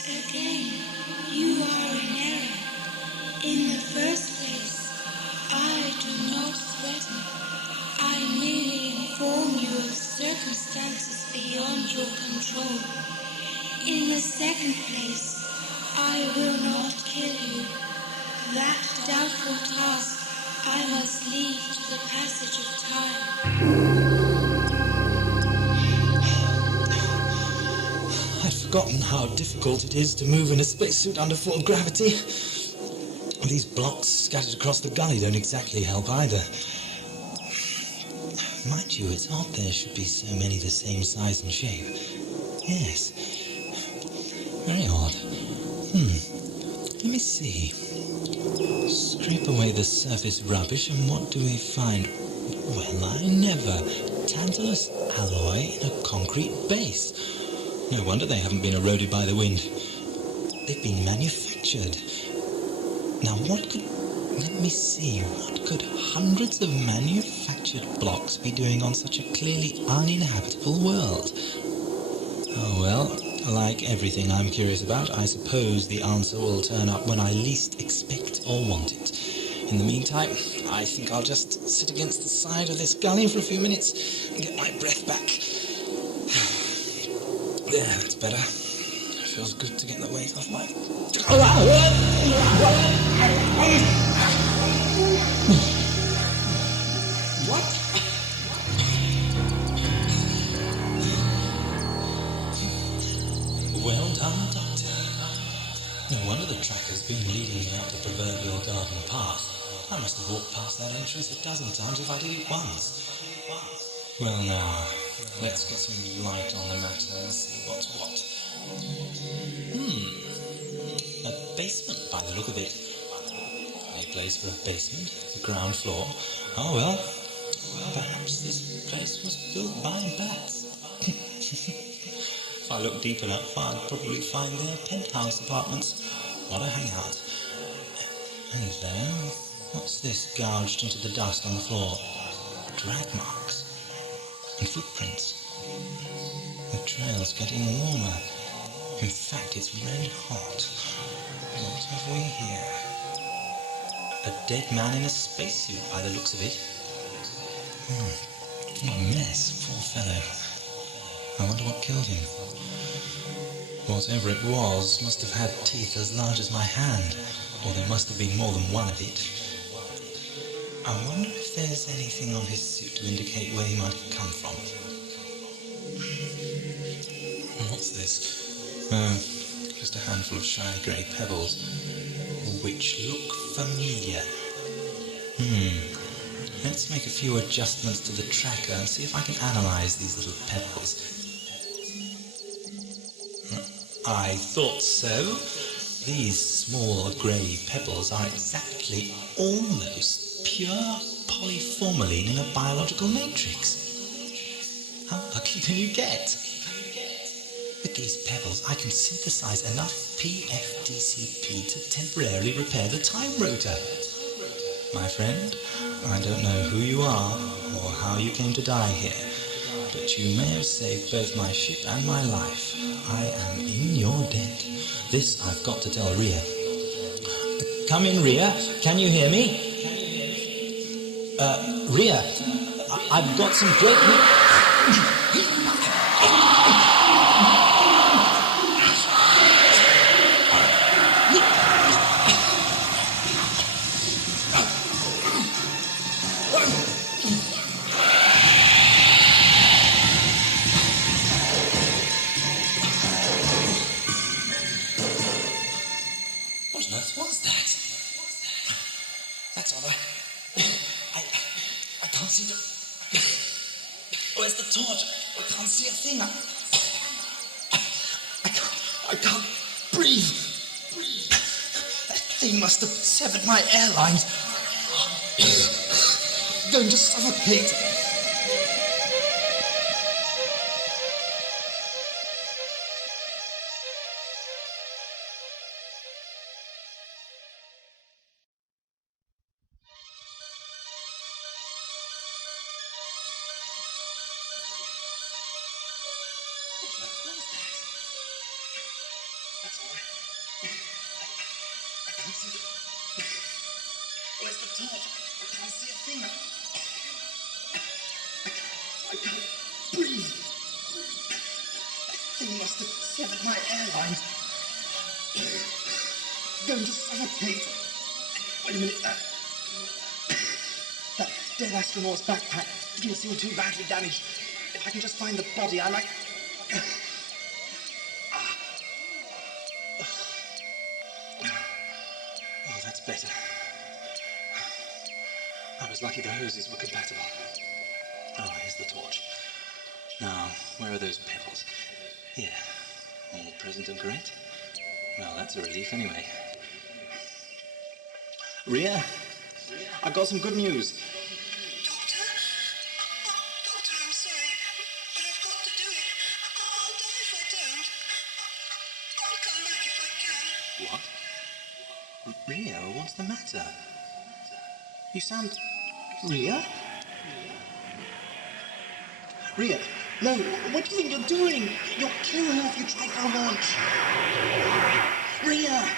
Again, you are in error. In the first place, I do not threaten. I merely inform you of circumstances beyond your control. In the second place, I will not kill you. That doubtful task I must leave to the passage of time. I'd forgotten how difficult it is to move in a spacesuit under full gravity. These blocks scattered across the gully don't exactly help either. Mind you, it's odd there should be so many the same size and shape. Yes. Very odd. Let me see. Scrape away the surface rubbish and what do we find? Well, I never. Tantalus alloy in a concrete base. No wonder they haven't been eroded by the wind. They've been manufactured. Now what could... Let me see. What could hundreds of manufactured blocks be doing on such a clearly uninhabitable world? Oh well, like everything I'm curious about, I suppose the answer will turn up when I least expect or want it. In the meantime, I think I'll just sit against the side of this gully for a few minutes and get my breath back. There, that's better. Feels good to get the weight off my... What? Well done, Doctor. No wonder the tracker's been leading me up the proverbial garden path. I must have walked past that entrance a dozen times if I did it once. Well now, let's get some light on the matter and see what's what. A basement by the look of it. A place for a basement, the ground floor. Oh well, perhaps this place was built by bats. If I look deep enough, I'd probably find their penthouse apartments. What a hangout. And there, what's this gouged into the dust on the floor? Drag marks. And footprints. The trail's getting warmer. In fact, it's red hot. What have we here? A dead man in a spacesuit by the looks of it. What a mess, poor fellow. I wonder what killed him. Whatever it was must have had teeth as large as my hand, or there must have been more than one of it. I wonder if there's anything on his suit to indicate where he might have come from. What's this? Just a handful of shy grey pebbles, which look familiar. Let's make a few adjustments to the tracker and see if I can analyse these little pebbles. I thought so. These small grey pebbles are exactly, almost pure polyformylene in a biological matrix. How lucky can you get? With these pebbles, I can synthesize enough PFDCP to temporarily repair the time rotor. My friend, I don't know who you are or how you came to die here, but you may have saved both my ship and my life. I am in your debt. This I've got to tell Rhea. Come in, Rhea. Can you hear me? Rhea, I've got some great news. Where's the torch? I can't see a thing. I can't breathe. That thing must have severed my air lines. I'm going to suffocate. Where's the torch? I can't see a thing. I can't breathe. That thing must have severed my air lines. I'm going to suffocate. Wait a minute. That dead astronaut's backpack didn't seem too badly damaged. If I can just find the body, I might... Oh, that's better. I was lucky the hoses were compatible. Oh, here's the torch. Now, where are those pebbles? Here. All present and correct? Well, that's a relief anyway. Rhea, I've got some good news. Doctor? Rio, what's the matter? You sound... Ria? Ria, no, what do you think you're doing? You'll kill her if you try to launch. Ria!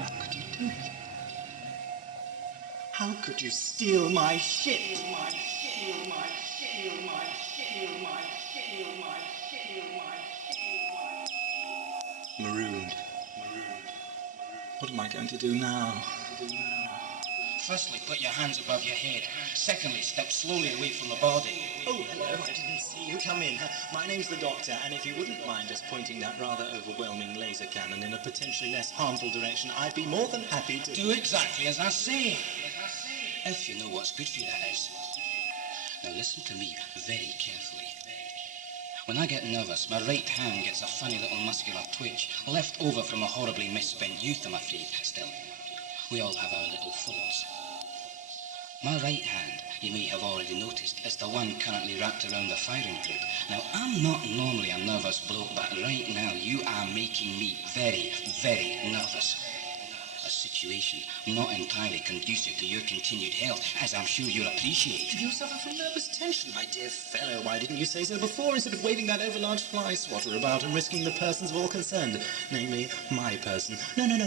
How could you do it? How could you steal my shit? Marooned. What am I going to do now? Firstly, put your hands above your head. Secondly, step slowly away from the body. Oh, hello, I didn't see you come in. My name's the Doctor, and if you wouldn't mind just pointing that rather overwhelming laser cannon in a potentially less harmful direction, I'd be more than happy to... Do exactly as I say. If you know what's good for you, that is. Now listen to me very carefully. When I get nervous, my right hand gets a funny little muscular twitch, left over from a horribly misspent youth, I'm afraid. Still, we all have our little faults. My right hand, you may have already noticed, is the one currently wrapped around the firing group. Now, I'm not normally a nervous bloke, but right now you are making me very, very nervous. A situation not entirely conducive to your continued health, as I'm sure you'll appreciate. You suffer from nervous tension, my dear fellow. Why didn't you say so before instead of waving that overlarge fly swatter about and risking the persons of all concerned? Namely, my person. No, my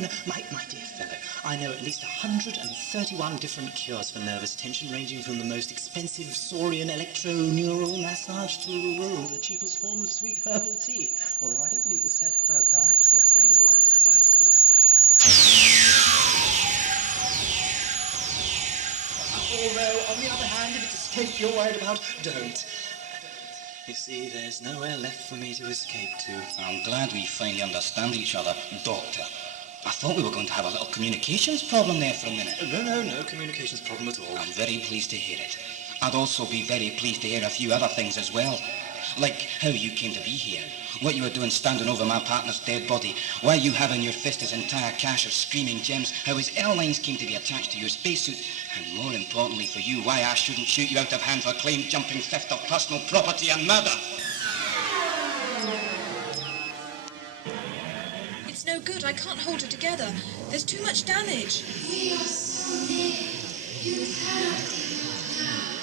dear fellow. I know at least 131 different cures for nervous tension, ranging from the most expensive saurian electro-neural massage to the cheapest form of sweet herbal tea. Although I don't believe the said herbs are actually available on this country. Although, on the other hand, if it's escape you're worried about, don't. You see, there's nowhere left for me to escape to. I'm glad we finally understand each other, Doctor. I thought we were going to have a little communications problem there for a minute. No communications problem at all. I'm very pleased to hear it. I'd also be very pleased to hear a few other things as well. Like how you came to be here, what you were doing standing over my partner's dead body, why you have in your fist his entire cache of screaming gems, how his airlines came to be attached to your spacesuit, and more importantly for you, why I shouldn't shoot you out of hand for claim jumping, theft of personal property and murder. It's no good. I can't hold her together. There's too much damage. We are so near. You cannot.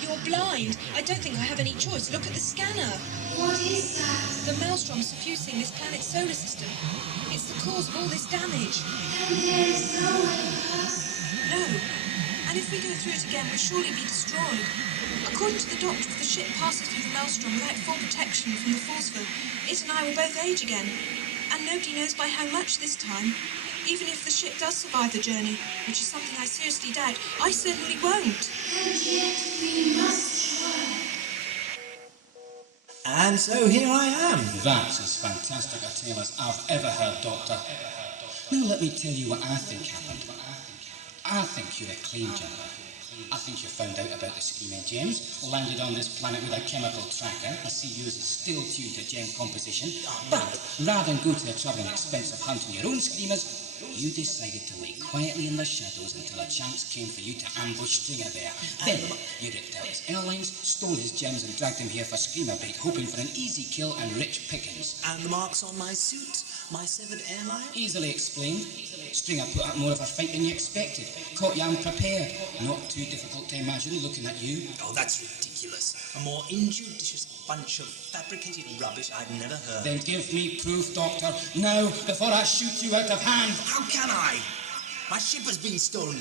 You're blind. I don't think I have any choice. Look at the scanner. What is that? The maelstrom suffusing this planet's solar system. It's the cause of all this damage. And there is no way past. No. And if we go through it again, we'll surely be destroyed. According to the Doctor, if the ship passes through the maelstrom without full protection from the force field, it and I will both age again. And nobody knows by how much this time. Even if the ship does survive the journey, which is something I seriously doubt, I certainly won't. And yet we must try. And so here I am. That's as fantastic a tale as I've ever heard, Doctor. Now let me tell you what I think happened. I think you're acclaimed. I think you found out about the screaming gems, landed on this planet with a chemical tracker. I see yours is still tuned to gem composition. But rather than go to the trouble and expense of hunting your own screamers, you decided to wait quietly in the shadows until a chance came for you to ambush Stringer there. Then you ripped out his airlines, stole his gems and dragged him here for screamer bait, hoping for an easy kill and rich pickings. And the marks on my suit? My severed airline? Easily explained. Stringer put up more of a fight than you expected. Caught you unprepared. Not too difficult to imagine looking at you. Oh, that's ridiculous. A more injudicious bunch of fabricated rubbish I've never heard. Then give me proof, Doctor, now, before I shoot you out of hand. How can I? My ship has been stolen.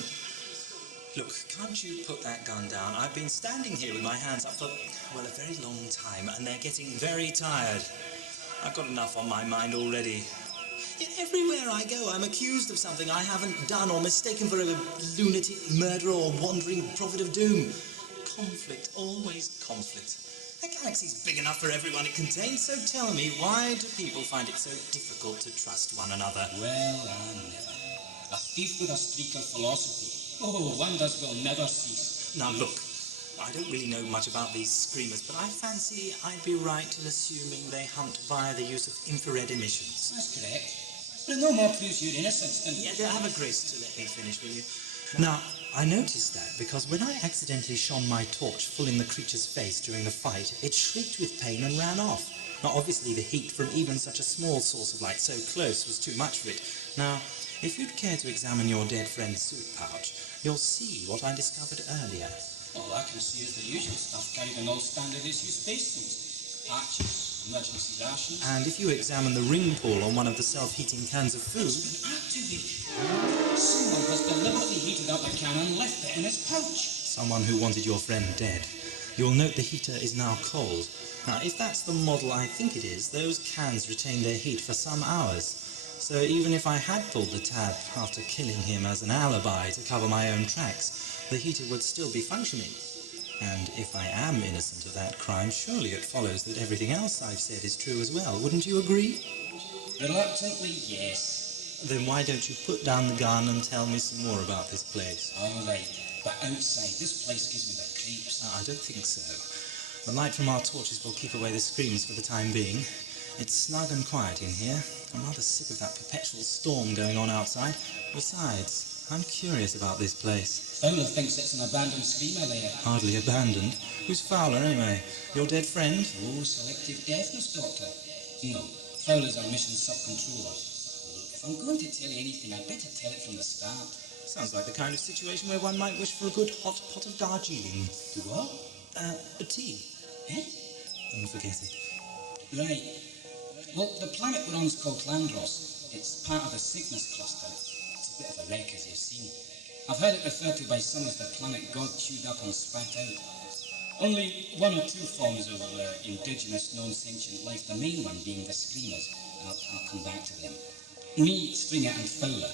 Look, can't you put that gun down? I've been standing here with my hands up for, well, a very long time, and they're getting very tired. I've got enough on my mind already. Yet everywhere I go, I'm accused of something I haven't done or mistaken for a lunatic murderer or wandering prophet of doom. Conflict, always conflict. The galaxy's big enough for everyone it contains, so tell me, why do people find it so difficult to trust one another? Well, I never. A thief with a streak of philosophy. Oh, wonders will never cease. Now look, I don't really know much about these screamers, but I fancy I'd be right in assuming they hunt via the use of infrared emissions. That's correct. But no more proves your innocence than... Yeah, have a grace to let me finish, will you? Now, I noticed that because when I accidentally shone my torch full in the creature's face during the fight, it shrieked with pain and ran off. Now, obviously, the heat from even such a small source of light so close was too much for it, Now, if you'd care to examine your dead friend's suit pouch, you'll see what I discovered earlier. All I can see is the usual stuff carried in all standard issue spacesuits. Patches, emergency rations. And if you examine the ring pull on one of the self-heating cans of food... It's been activated. Someone has deliberately heated up the can and left it in his pouch. Someone who wanted your friend dead. You'll note the heater is now cold. Now, if that's the model I think it is, those cans retain their heat for some hours. So even if I had pulled the tab after killing him as an alibi to cover my own tracks, the heater would still be functioning. And if I am innocent of that crime, surely it follows that everything else I've said is true as well. Wouldn't you agree? Reluctantly, yes. Then why don't you put down the gun and tell me some more about this place? All right, but outside, this place gives me the creeps. I don't think so. The light from our torches will keep away the screams for the time being. It's snug and quiet in here. I'm rather sick of that perpetual storm going on outside. Besides, I'm curious about this place. Fowler thinks it's an abandoned screamer lair. Hardly abandoned. Who's Fowler, anyway? Your dead friend? Oh, selective deafness, Doctor. No, Fowler's our mission sub-controller. If I'm going to tell you anything, I'd better tell it from the start. Sounds like the kind of situation where one might wish for a good hot pot of Darjeeling. To what? A tea. Eh? Don't forget it. Right. Well, the planet we're on is called Klandros. It's part of the Cygnus cluster. It's a bit of a wreck, as you've seen. I've heard it referred to by some as the planet God chewed up and spat out. Only one or two forms of indigenous non-sentient life, the main one being the Screamers. I'll come back to them. Me, Stringer and Fowler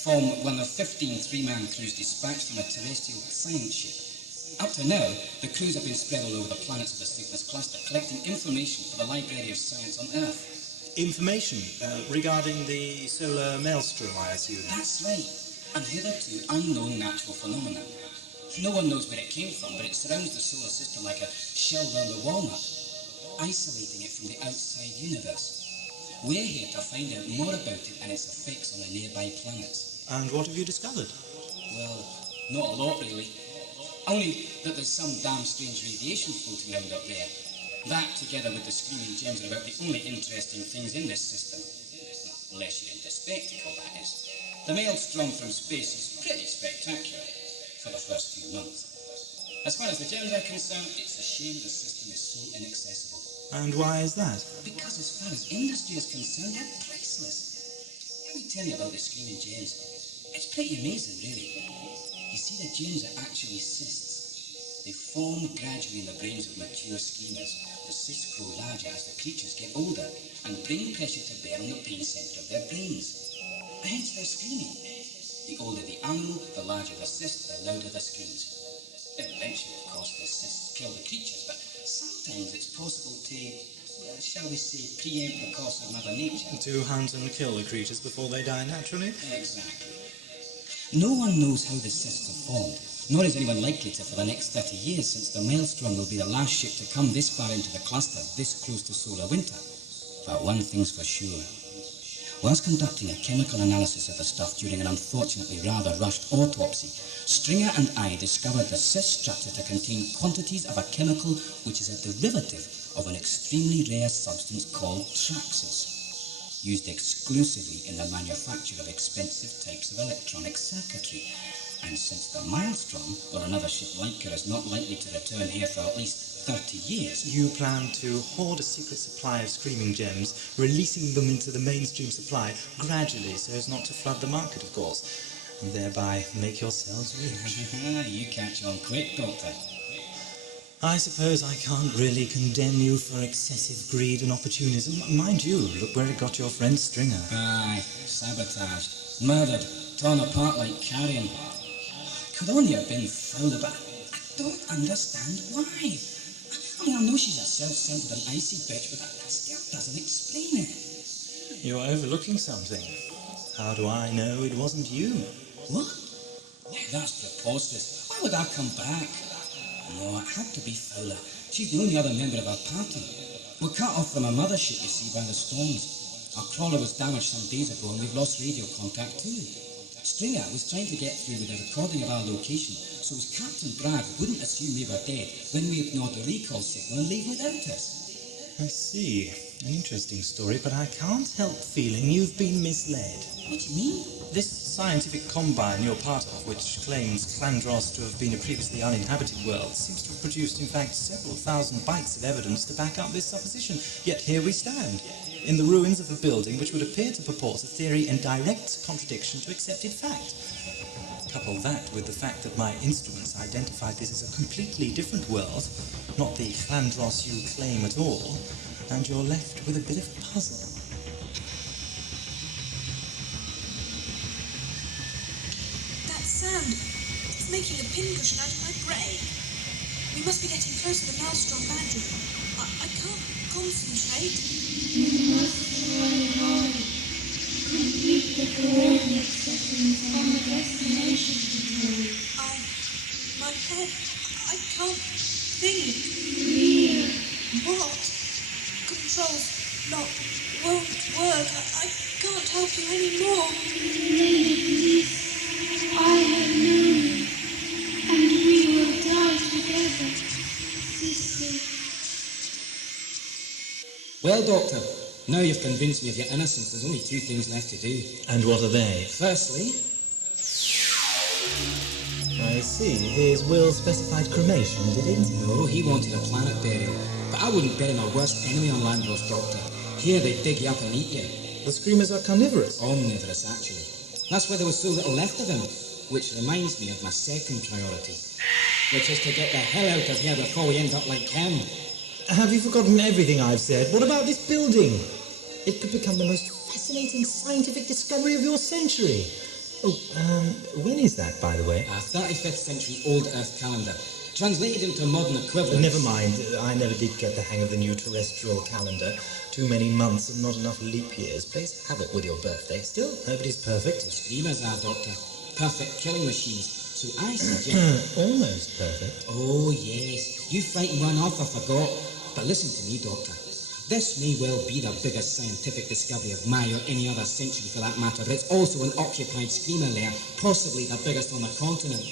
form one of 15 three-man crews dispatched from a terrestrial science ship. Up to now, the crews have been spread all over the planets of the Cygnus cluster, collecting information for the Library of Science on Earth. Information regarding the solar maelstrom, I assume. That's right. And hitherto unknown natural phenomena. No one knows where it came from, but it surrounds the solar system like a shell round a walnut, isolating it from the outside universe. We're here to find out more about it and its effects on the nearby planets. And what have you discovered? Well, not a lot, really. Only that there's some damn strange radiation floating around up there. That, together with the screaming gems, are about the only interesting things in this system. Unless you're into spectacle, that is. The maelstrom from space is pretty spectacular for the first few months. As far as the gems are concerned, it's a shame the system is so inaccessible. And why is that? Because as far as industry is concerned, they're priceless. Let me tell you about the screaming gems. It's pretty amazing, really. You see, the gems are actually cysts. They form gradually in the brains of mature screamers. The cysts grow larger as the creatures get older and bring pressure to bear on the brain centre of their brains. Hence their screaming. The older the animal, the larger the cyst, the louder the screams. Eventually, of course, the cysts kill the creatures, but sometimes it's possible to, shall we say, preempt the course of Mother Nature. To hunt and kill the creatures before they die naturally? Exactly. No one knows how the cysts are formed, nor is anyone likely to for the next 30 years, since the Maelstrom will be the last ship to come this far into the cluster, this close to solar winter. But one thing's for sure. Whilst conducting a chemical analysis of the stuff during an unfortunately rather rushed autopsy, Stringer and I discovered the cyst structure to contain quantities of a chemical which is a derivative of an extremely rare substance called Traxus, used exclusively in the manufacture of expensive types of electronic circuitry. And since the Maelstrom, or another ship like her, is not likely to return here for at least 30 years... You plan to hoard a secret supply of screaming gems, releasing them into the mainstream supply gradually so as not to flood the market, of course, and thereby make yourselves rich. You catch on quick, Doctor. I suppose I can't really condemn you for excessive greed and opportunism. Mind you, look where it got your friend Stringer. Aye, sabotaged, murdered, torn apart like carrion. Could only have been Fowler, but I don't understand why. I mean, I know she's a self-centered and icy bitch, but that still doesn't explain it. You're overlooking something. How do I know it wasn't you? What? Yeah, that's preposterous. Why would I come back? No, it had to be Fowler. She's the only other member of our party. We're cut off from our mothership, you see, by the storms. Our crawler was damaged some days ago and we've lost radio contact too. Stringer was trying to get through with a recording of our location, so as Captain Bragg wouldn't assume we were dead when we ignored the recall signal and leave without us. I see. An interesting story, but I can't help feeling you've been misled. What do you mean? This scientific combine you're part of, which claims Klandros to have been a previously uninhabited world, seems to have produced, in fact, several thousand bytes of evidence to back up this supposition. Yet here we stand, in the ruins of a building which would appear to purport a theory in direct contradiction to accepted fact. Couple that with the fact that my instruments identified this as a completely different world, not the Klandros you claim at all, and you're left with a bit of a puzzle. That sound, it's making a pincushion out of my brain. We must be getting close to the Maelstrom boundary. I can't concentrate. You must join home. Complete the coordinate settings on the destination control. My head, I can't think. Clear. What? Controls won't work. I can't help you anymore. Lady, I have known you, and we will die together, sister. Well, Doctor, now you've convinced me of your innocence. There's only two things left to do. And what are they? Firstly, I see. His will specified cremation, did it? no, he wanted a planet burial. But I wouldn't bury my worst enemy on Klandros, Doctor. Here they dig you up and eat you. The screamers are carnivorous. Omnivorous, actually. That's why there was so little left of him. Which reminds me of my second priority, which is to get the hell out of here before we end up like him. Have you forgotten everything I've said? What about this building? It could become the most fascinating scientific discovery of your century. Oh, when is that, by the way? A 35th century Old Earth calendar, translated into modern equivalents. Never mind. I never did get the hang of the new terrestrial calendar. Too many months and not enough leap years. Plays havoc with your birthday. Still, nobody's perfect. Screamers are, Doctor. Perfect killing machines. So I suggest... Almost perfect. Oh, yes. You frightened one off, I forgot. But listen to me, Doctor. This may well be the biggest scientific discovery of my or any other century for that matter, but it's also an occupied screamer lair, possibly the biggest on the continent.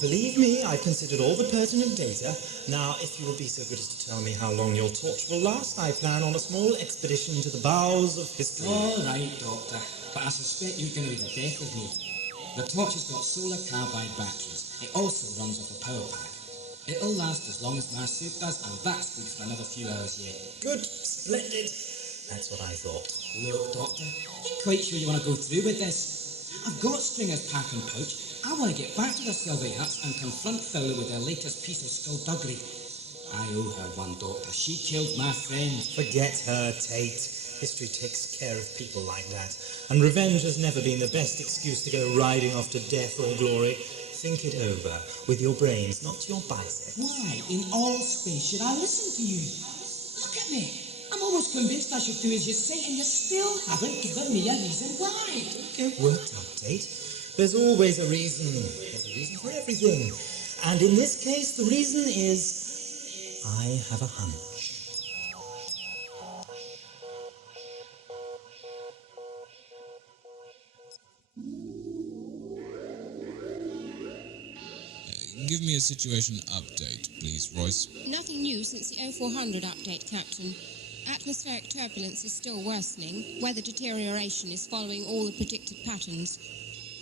Believe me, I've considered all the pertinent data. Now, if you will be so good as to tell me how long your torch will last, I plan on a small expedition to the bowels of history. All right, Doctor, but I suspect you're going to be the death of me. The torch has got solar carbide batteries. It also runs off a power pack. It'll last as long as my suit does, and that's good for another few hours yet. Good, splendid. That's what I thought. Look, Doctor, you quite sure you want to go through with this? I've got Stringer's pack and pouch. I want to get back to the Sylvie huts and confront Fowler with their latest piece of skullduggery. I owe her one, Doctor. She killed my friend. Forget her, Tate. History takes care of people like that. And revenge has never been the best excuse to go riding off to death or glory. Think it over, with your brains, not your biceps. Why, in all space, should I listen to you? Look at me. I'm almost convinced I should do as you say, and you still haven't given me a reason why. Don't get worked up, Tate. There's always a reason. There's a reason for everything. And in this case, the reason is... I have a hunch. Give me a situation update, please, Royce. Nothing new since the 0400 update, Captain. Atmospheric turbulence is still worsening. Weather deterioration is following all the predicted patterns.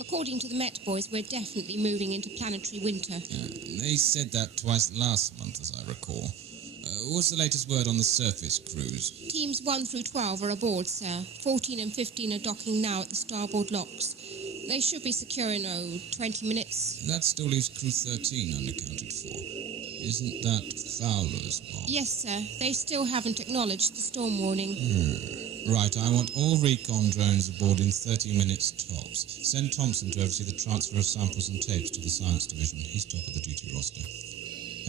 According to the Met Boys, we're definitely moving into planetary winter. They said that twice last month, as I recall. What's the latest word on the surface cruise? Teams 1 through 12 are aboard, sir. 14 and 15 are docking now at the starboard locks. They should be secure in, 20 minutes. That still leaves crew 13 unaccounted for. Isn't that Fowler's mark? Yes, sir. They still haven't acknowledged the storm warning. Right, I want all recon drones aboard in 30 minutes tops. Send Thompson to oversee the transfer of samples and tapes to the science division. He's top of the duty roster.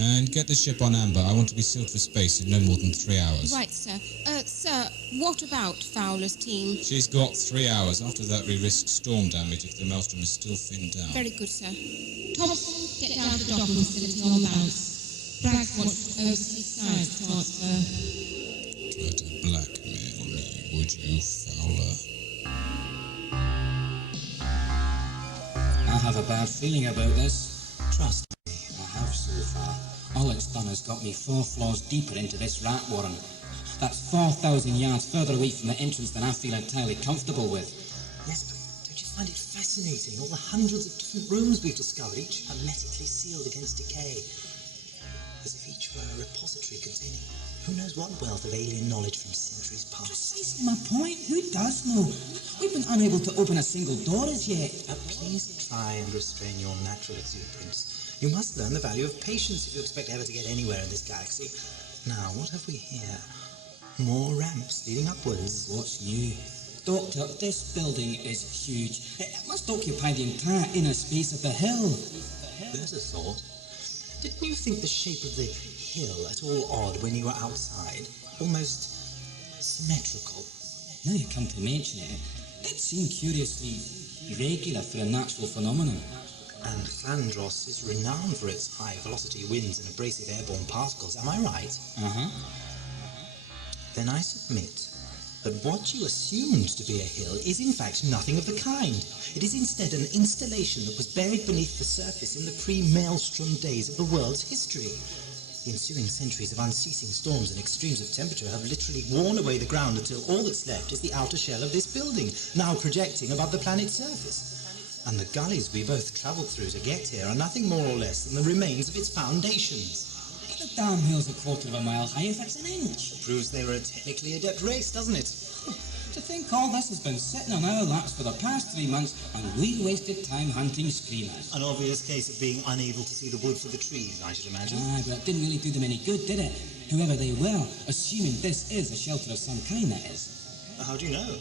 And get the ship on amber. I want to be sealed for space in no more than 3 hours. Right, sir. Sir, what about Fowler's team? She's got 3 hours. After that, we risk storm damage if the maelstrom is still thinned down. Very good, sir. Thomas, get down to the docking facility on the bounce. Braggs wants to oversee science transfer. Try to blackmail me, would you, Fowler? I have a bad feeling about this. Trust me, I have so far. All it's done is got me 4 floors deeper into this rat warren. That's 4,000 yards further away from the entrance than I feel entirely comfortable with. Yes, but don't you find it fascinating? All the hundreds of different rooms we've discovered, each hermetically sealed against decay. As if each were a repository containing who knows what wealth of alien knowledge from centuries past. Precisely my point. Who does know? We've been unable to open a single door as yet. Please try and restrain your natural exuberance. You must learn the value of patience if you expect ever to get anywhere in this galaxy. Now, what have we here? More ramps leading upwards. What's new? Doctor, this building is huge. It must occupy the entire inner space of the hill. There's a thought. Didn't you think the shape of the hill at all odd when you were outside? Almost symmetrical. Now you come to mention it, it seemed curiously irregular for a natural phenomenon. And Klandros is renowned for its high-velocity winds and abrasive airborne particles, am I right? Uh-huh. Then I submit that what you assumed to be a hill is in fact nothing of the kind. It is instead an installation that was buried beneath the surface in the pre-maelstrom days of the world's history. The ensuing centuries of unceasing storms and extremes of temperature have literally worn away the ground until all that's left is the outer shell of this building, now projecting above the planet's surface. And the gullies we both travelled through to get here are nothing more or less than the remains of its foundations. The damn hill's a quarter of a mile high if it's an inch. Proves they were a technically adept race, doesn't it? To think all this has been sitting on our laps for the past 3 months and we wasted time hunting screamers. An obvious case of being unable to see the wood for the trees, I should imagine. Ah, but it didn't really do them any good, did it? Whoever they were, assuming this is a shelter of some kind, that is. How do you know?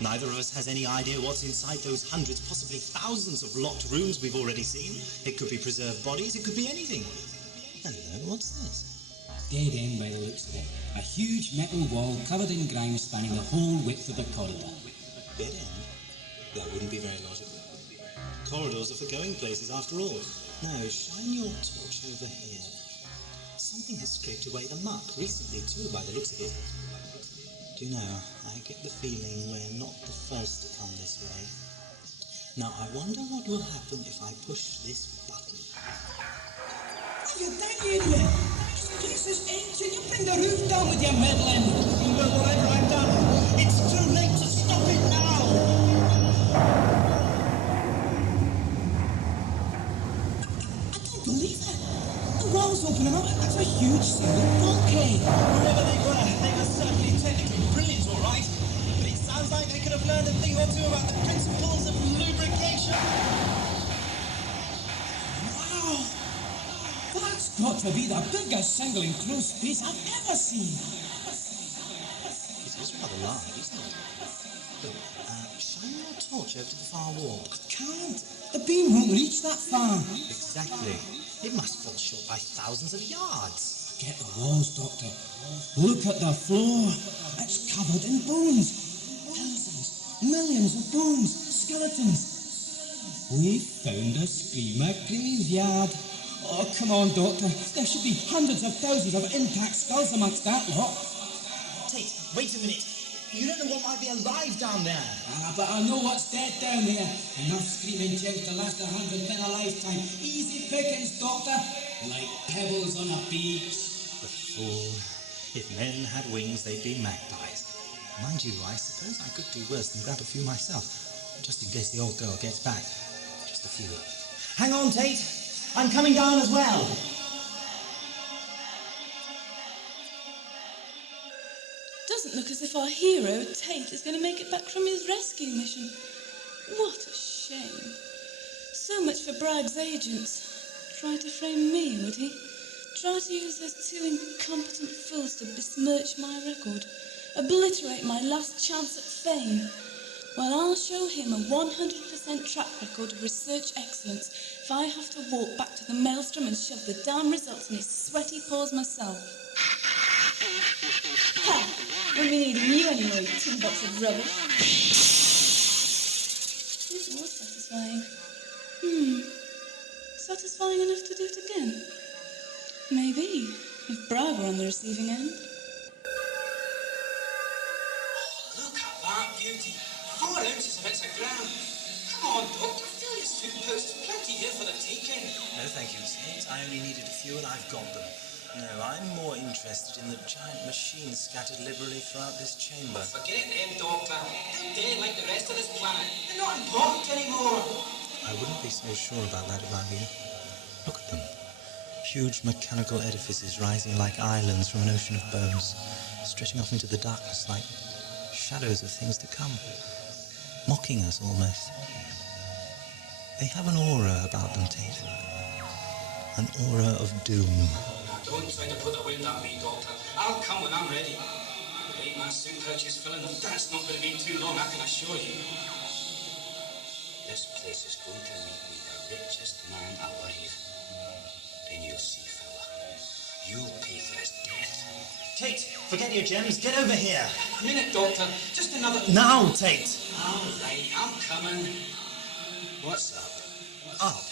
Neither of us has any idea what's inside those hundreds, possibly thousands of locked rooms we've already seen. It could be preserved bodies, it could be anything. Hello, what's this? Dead end by the looks of it. A huge metal wall covered in grime spanning the whole width of the corridor. Dead end? That wouldn't be very logical. Corridors are for going places after all. Now, shine your torch over here. Something has scraped away the muck recently too, by the looks of it. Do you know, I get the feeling we're not the first to come this way. Now, I wonder what will happen if I push this button. You dang idiot! This is ancient. You bring the roof down with your meddling. But whatever I've done, it's too late to stop it now! I can't believe it. The wall's opening up. That's a huge sealed bulkhead. Whoever they were certainly technically brilliant, all right. But it sounds like they could have learned a thing or two about the principles of lubrication. Wow! That's got to be the biggest single enclosed space I've ever seen. It is rather large, isn't it? Look, shine your torch over to the far wall. I can't. The beam won't reach that far. Exactly. It must fall short by thousands of yards. Forget the walls, Doctor. Look at the floor. It's covered in bones. Thousands, millions of bones, skeletons. We've found a screamer graveyard. Oh, come on, Doctor. There should be hundreds of thousands of intact skulls amongst that lot. Tate, wait a minute. You don't know what might be alive down there. Ah, but I know what's dead down there. Enough screaming gems to last 100 men a lifetime. Easy pickings, Doctor. Like pebbles on a beach. The fool. If men had wings, they'd be magpies. Mind you, I suppose I could do worse than grab a few myself. Just in case the old girl gets back. Just a few. Hang on, Tate. I'm coming down as well. Doesn't look as if our hero, Tate, is going to make it back from his rescue mission. What a shame. So much for BRIGGS agents. Try to frame me, would he? Try to use those two incompetent fools to besmirch my record. Obliterate my last chance at fame. Well, I'll show him a 100% track record of research excellence if I have to walk back to the maelstrom and shove the damn results in his sweaty paws myself. Ha! Won't be needing you anymore, you tin box of rubbish. It was satisfying. Satisfying enough to do it again? Maybe, if Bragg were on the receiving end. Look at that beauty. 4 ounces of it's a gram. Come on, Doctor. Fill your soup post. Plenty here for the taking. No, thank you, Tate. I only needed a few and I've got them. No, I'm more interested in the giant machines scattered liberally throughout this chamber. Forget them, Doctor. They're dead like the rest of this planet. They're not important anymore. I wouldn't be so sure about that if I were you. Look at them. Huge mechanical edifices rising like islands from an ocean of bones, stretching off into the darkness like shadows of things to come, mocking us almost. They have an aura about them, Tate. An aura of doom. Don't try to put the wind at me, Doctor. I'll come when I'm ready. Great, my suit pouch is filling up. That's not going to be too long, I can assure you. This place is going to make me the richest man alive. Then you'll see, fella. You'll pay for his death. Tate, forget your gems. Get over here. A minute, Doctor. Just another... Now, Tate. All right, I'm coming. What's up? Up.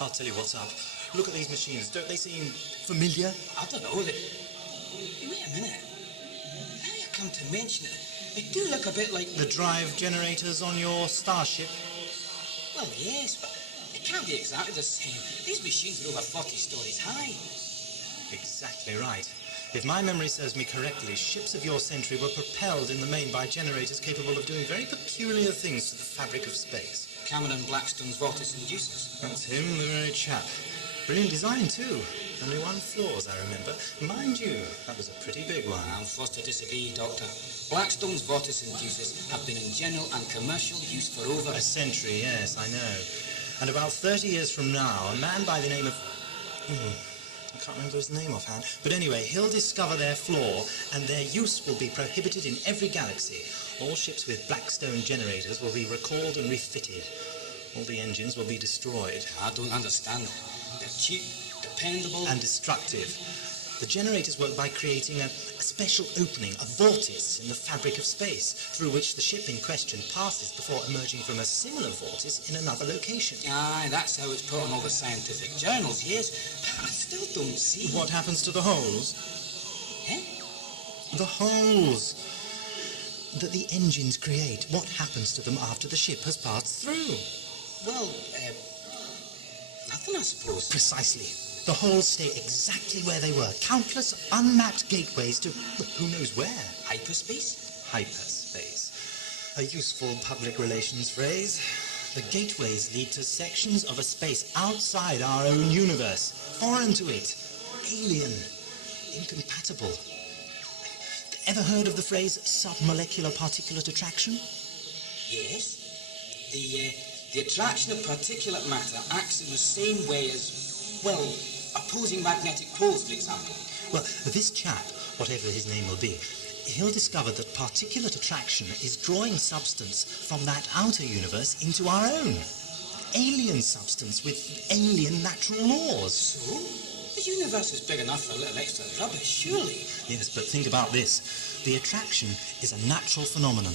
I'll tell you what's up. Look at these machines. Don't they seem familiar? I don't know. Wait a minute. Now you come to mention it, they do look a bit like... The drive generators on your starship? Well, yes, but they can't be exactly the same. These machines are over 40 stories high. Exactly right. If my memory serves me correctly, ships of your century were propelled in the main by generators capable of doing very peculiar things to the fabric of space. Cameron Blackstone's vortice inducers. That's him, the very chap. Brilliant design, too. Only one flaw, as I remember. Mind you, that was a pretty big one. I'm forced to disagree, Doctor. Blackstone's vortice inducers have been in general and commercial use for over... A century, yes, I know. And about 30 years from now, a man by the name of... I can't remember his name offhand. But anyway, he'll discover their flaw, and their use will be prohibited in every galaxy. All ships with Blackstone generators will be recalled and refitted. All the engines will be destroyed. I don't understand. They're cheap, dependable... And destructive. The generators work by creating a special opening, a vortice in the fabric of space, through which the ship in question passes before emerging from a similar vortice in another location. Aye, that's how it's put on all the scientific journals, yes. But I still don't see... What happens to the holes? Eh? The holes that the engines create. What happens to them after the ship has passed through? Well, nothing, I suppose. Precisely. The holes stay exactly where they were. Countless unmapped gateways to who knows where. Hyperspace? Hyperspace. A useful public relations phrase. The gateways lead to sections of a space outside our own universe. Foreign to it. Alien. Incompatible. Ever heard of the phrase submolecular particulate attraction? Yes. The attraction of particulate matter acts in the same way as, well, opposing magnetic poles, for example. Well, this chap, whatever his name will be, he'll discover that particulate attraction is drawing substance from that outer universe into our own. Alien substance with alien natural laws. So? The universe is big enough for a little extra rubbish, surely. Yes, but think about this. The attraction is a natural phenomenon.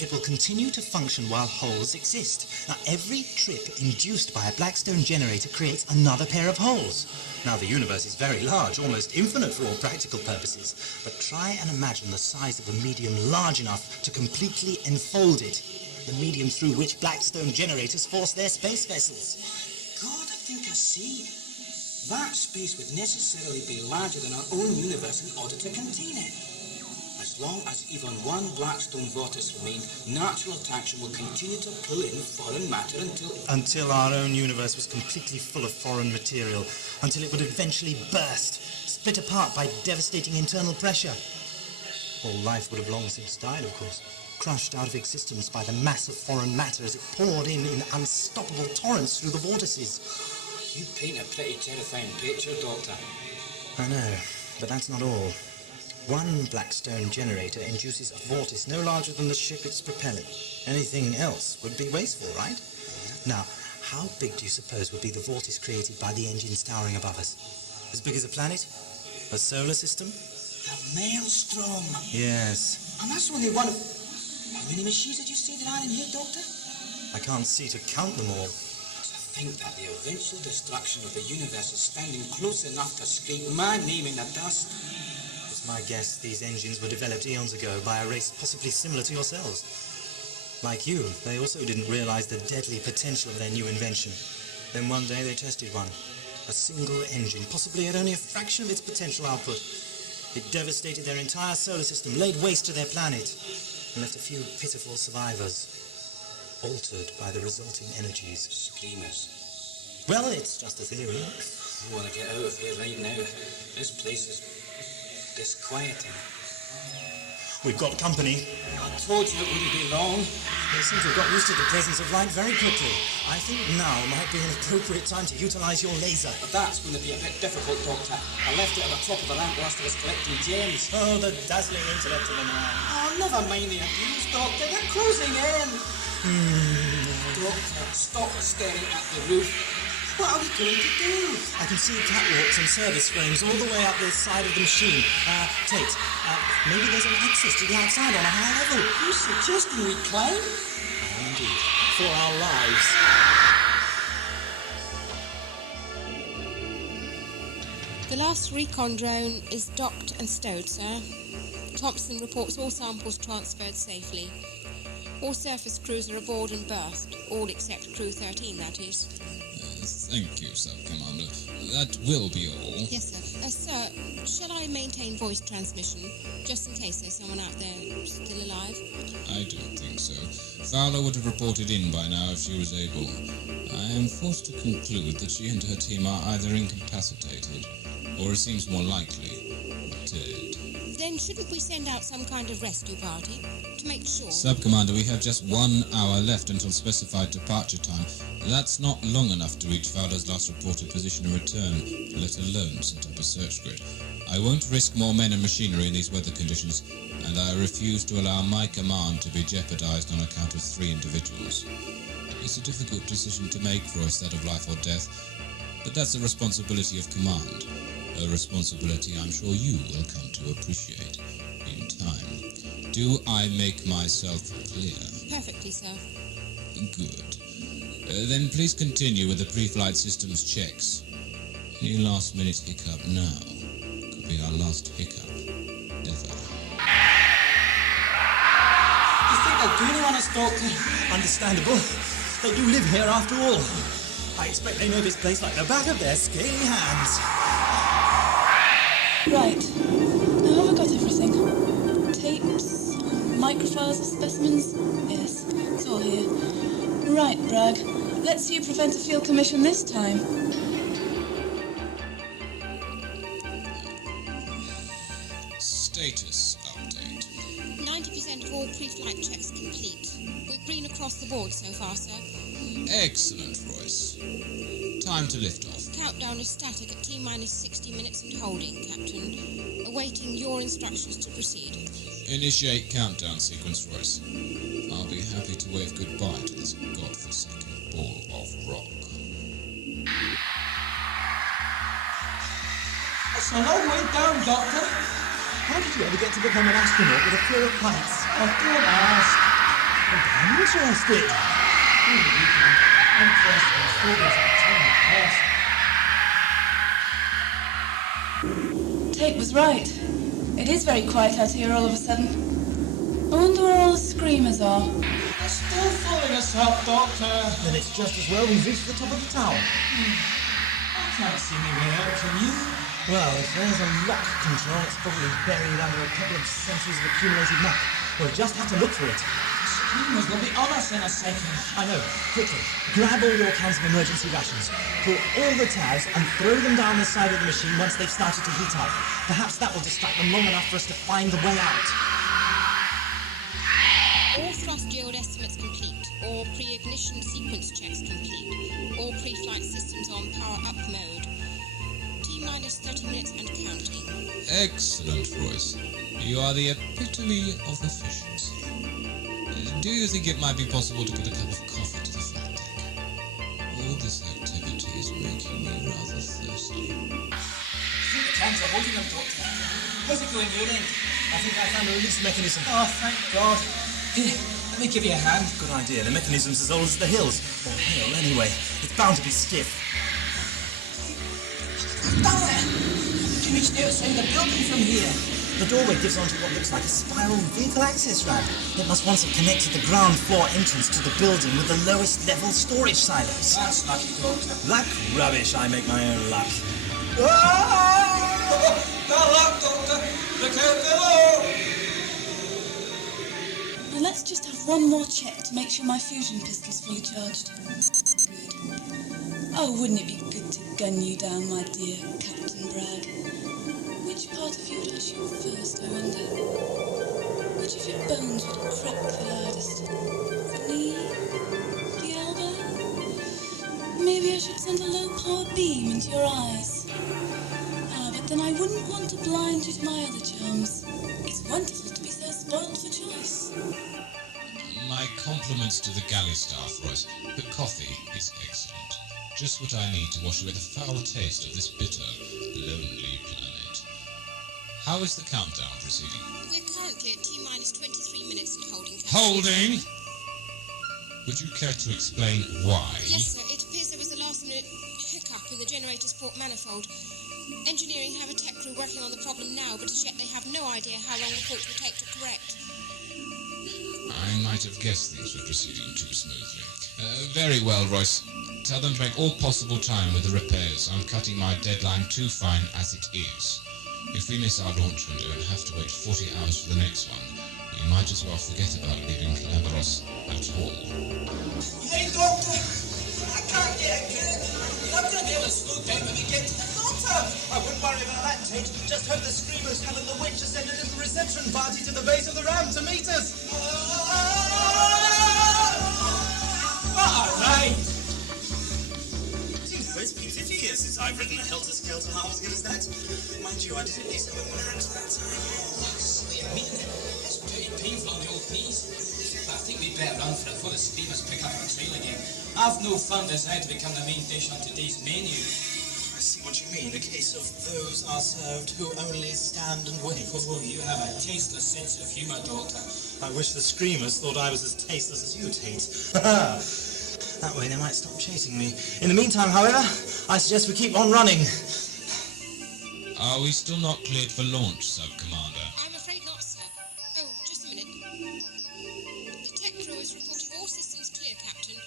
It will continue to function while holes exist. Now, every trip induced by a Blackstone generator creates another pair of holes. Now, the universe is very large, almost infinite for all practical purposes. But try and imagine the size of a medium large enough to completely enfold it. The medium through which Blackstone generators force their space vessels. God, I think I see. That space would necessarily be larger than our own universe in order to contain it. As long as even one Blackstone vortice remained, natural attraction will continue to pull in foreign matter until our own universe was completely full of foreign material, until it would eventually burst, split apart by devastating internal pressure. All life would have long since died, of course, crushed out of existence by the mass of foreign matter as it poured in unstoppable torrents through the vortices. You paint a pretty terrifying picture, Doctor. I know, but that's not all. One Blackstone generator induces a vortice no larger than the ship it's propelling. Anything else would be wasteful, right? Now, how big do you suppose would be the vortice created by the engines towering above us? As big as a planet? A solar system? The Maelstrom! Yes. And that's only one of... How many machines did you say there are in here, Doctor? I can't see to count them all. To think that the eventual destruction of the universe is standing close enough to scrape my name in the dust. My guess, these engines were developed eons ago by a race possibly similar to yourselves. Like you, they also didn't realize the deadly potential of their new invention. Then one day they tested one. A single engine, possibly at only a fraction of its potential output. It devastated their entire solar system, laid waste to their planet, and left a few pitiful survivors, altered by the resulting energies. Screamers. Well, it's just a theory. I want to get out of here right now. This place is disquieting. We've got company. I told you it wouldn't be long. They seem to have got used to the presence of light very quickly. I think now might be an appropriate time to utilize your laser. But that's going to be a bit difficult, Doctor. I left it at the top of the ramp whilst I was collecting gems. Oh, the dazzling intellect of the man. Oh, never mind the abuse, Doctor. They're closing in. Doctor, stop staring at the roof. What are we going to do? I can see catwalks and service frames all the way up the side of the machine. Tate, maybe there's an access to the outside on a higher level. You suggesting we climb? Indeed. For our lives. The last recon drone is docked and stowed, sir. Thompson reports all samples transferred safely. All surface crews are aboard and berthed, all except Crew 13, that is. Thank you, Sub-Commander. That will be all. Yes, sir. Sir, shall I maintain voice transmission, just in case there's someone out there still alive? I don't think so. Fowler would have reported in by now if she was able. I am forced to conclude that she and her team are either incapacitated, or it seems more likely, dead. Then shouldn't we send out some kind of rescue party, to make sure? Sub-Commander, we have just 1 hour left until specified departure time. That's not long enough to reach Fowler's last reported position and return, let alone set up a search grid. I won't risk more men and machinery in these weather conditions, and I refuse to allow my command to be jeopardized on account of 3 individuals. It's a difficult decision to make, Royce, that of life or death, but that's the responsibility of command. A responsibility I'm sure you will come to appreciate in time. Do I make myself clear? Perfectly, sir. Good. Then please continue with the pre-flight systems checks. Any last-minute hiccup now could be our last hiccup ever. You think they'll do anything on us, Doctor? Understandable. They do live here after all. I expect they know this place like the back of their scaly hands. Right. Now have I got everything? Tapes, microfiles of specimens? Yes, it's all here. Right, Bragg. Let's see you prevent a field commission this time. Status update. 90% of all pre-flight checks complete. We've been across the board so far, sir. Excellent, Royce. Time to lift off. Countdown is static at T-minus 60 minutes and holding, Captain. Awaiting your instructions to proceed. Initiate countdown sequence, Royce. I'll be happy to wave goodbye to this godforsaken ball of rock. It's a long way down, Doctor. How did you ever get to become an astronaut with a floor of heights? Oh, don't ask. I'm interested. Tate was right. It is very quiet out here all of a sudden. I wonder where all the screamers are. They're still following us up, Doctor. Then it's just as well we've reached the top of the tower. I can't see any way out, can you? Well, if there's a lock control, it's probably buried under a couple of centuries of accumulated muck. We'll just have to look for it. Screamers will be on us in a second. I know. Quickly, grab all your cans of emergency rations. Pull all the tabs and throw them down the side of the machine once they've started to heat up. Perhaps that will distract them long enough for us to find the way out. All thrust yield estimates complete. All pre-ignition sequence checks complete. All pre-flight systems on power-up mode. T-minus 30 minutes and counting. Excellent, Royce. You are the epitome of efficiency. Do you think it might be possible to get a cup of coffee to the flight deck? All this activity is making me rather thirsty. The tanks are holding them, Doctor. How's it going your end? I think I found a release mechanism. Oh, thank God. Here, let me give you a hand. Good idea. The mechanism's as old as the hills. Or hill, anyway. It's bound to be stiff. Down there! You can reach the outside of the building from here. The doorway gives onto what looks like a spiral vehicle access ramp. It must once have connected the ground floor entrance to the building with the lowest level storage silos. That's lucky, Doctor. Luck? Rubbish, I make my own luck. Bad luck, Doctor. Look out below. Now let's just have one more check to make sure my fusion pistol's fully charged. Good. Oh, wouldn't it be good to gun you down, my dear Captain Bragg? Which part of you would I shoot first, I wonder? Which of your bones would crack the hardest? The knee? The elbow? Maybe I should send a low-power beam into your eyes. But then I wouldn't want to blind you to my other charms. It's wonderful to be so spoiled for choice. My compliments to the galley staff, Royce. The coffee is excellent. Just what I need to wash away the foul taste of this bitter, lonely planet. How is the countdown proceeding? We're currently at T-minus 23 minutes and holding. Holding? Would you care to explain why? Yes, sir. It appears there was a last-minute hiccup in the generator's port manifold. Engineering have a tech crew working on the problem now, but as yet they have no idea how long the fault will take to correct. I might have guessed things were proceeding too smoothly. Very well, Royce. Tell them to make all possible time with the repairs. I'm cutting my deadline too fine as it is. If we miss our launch window and have to wait 40 hours for the next one, we might as well forget about leaving Klandros at all. Hey, Doctor. I can't get a grip. I'm going to be able to slow down when we get to the Doctor. I wouldn't worry about that, Tate. Just hope the screamers haven't the witch to send a little reception party to the base of the ramp to meet us. All right. It's been 50 years since I've written a helter-skelter half as good as that. Mind you, I did at least have a plan that time. Wait a minute. It's pretty painful on the old knees. I think we better run for it before the screamers pick up our trail again. I've no firm desire to become the main dish on today's menu. I see what you mean. A case of those are served who only stand and wait. Oh, you have a tasteless sense of humour, Doctor. I wish the screamers thought I was as tasteless as you, Tate. That way they might stop chasing me. In the meantime, however, I suggest we keep on running. Are we still not cleared for launch, Sub-Commander? I'm afraid not, sir. Oh, just a minute. The tech crew is reporting all systems clear, Captain.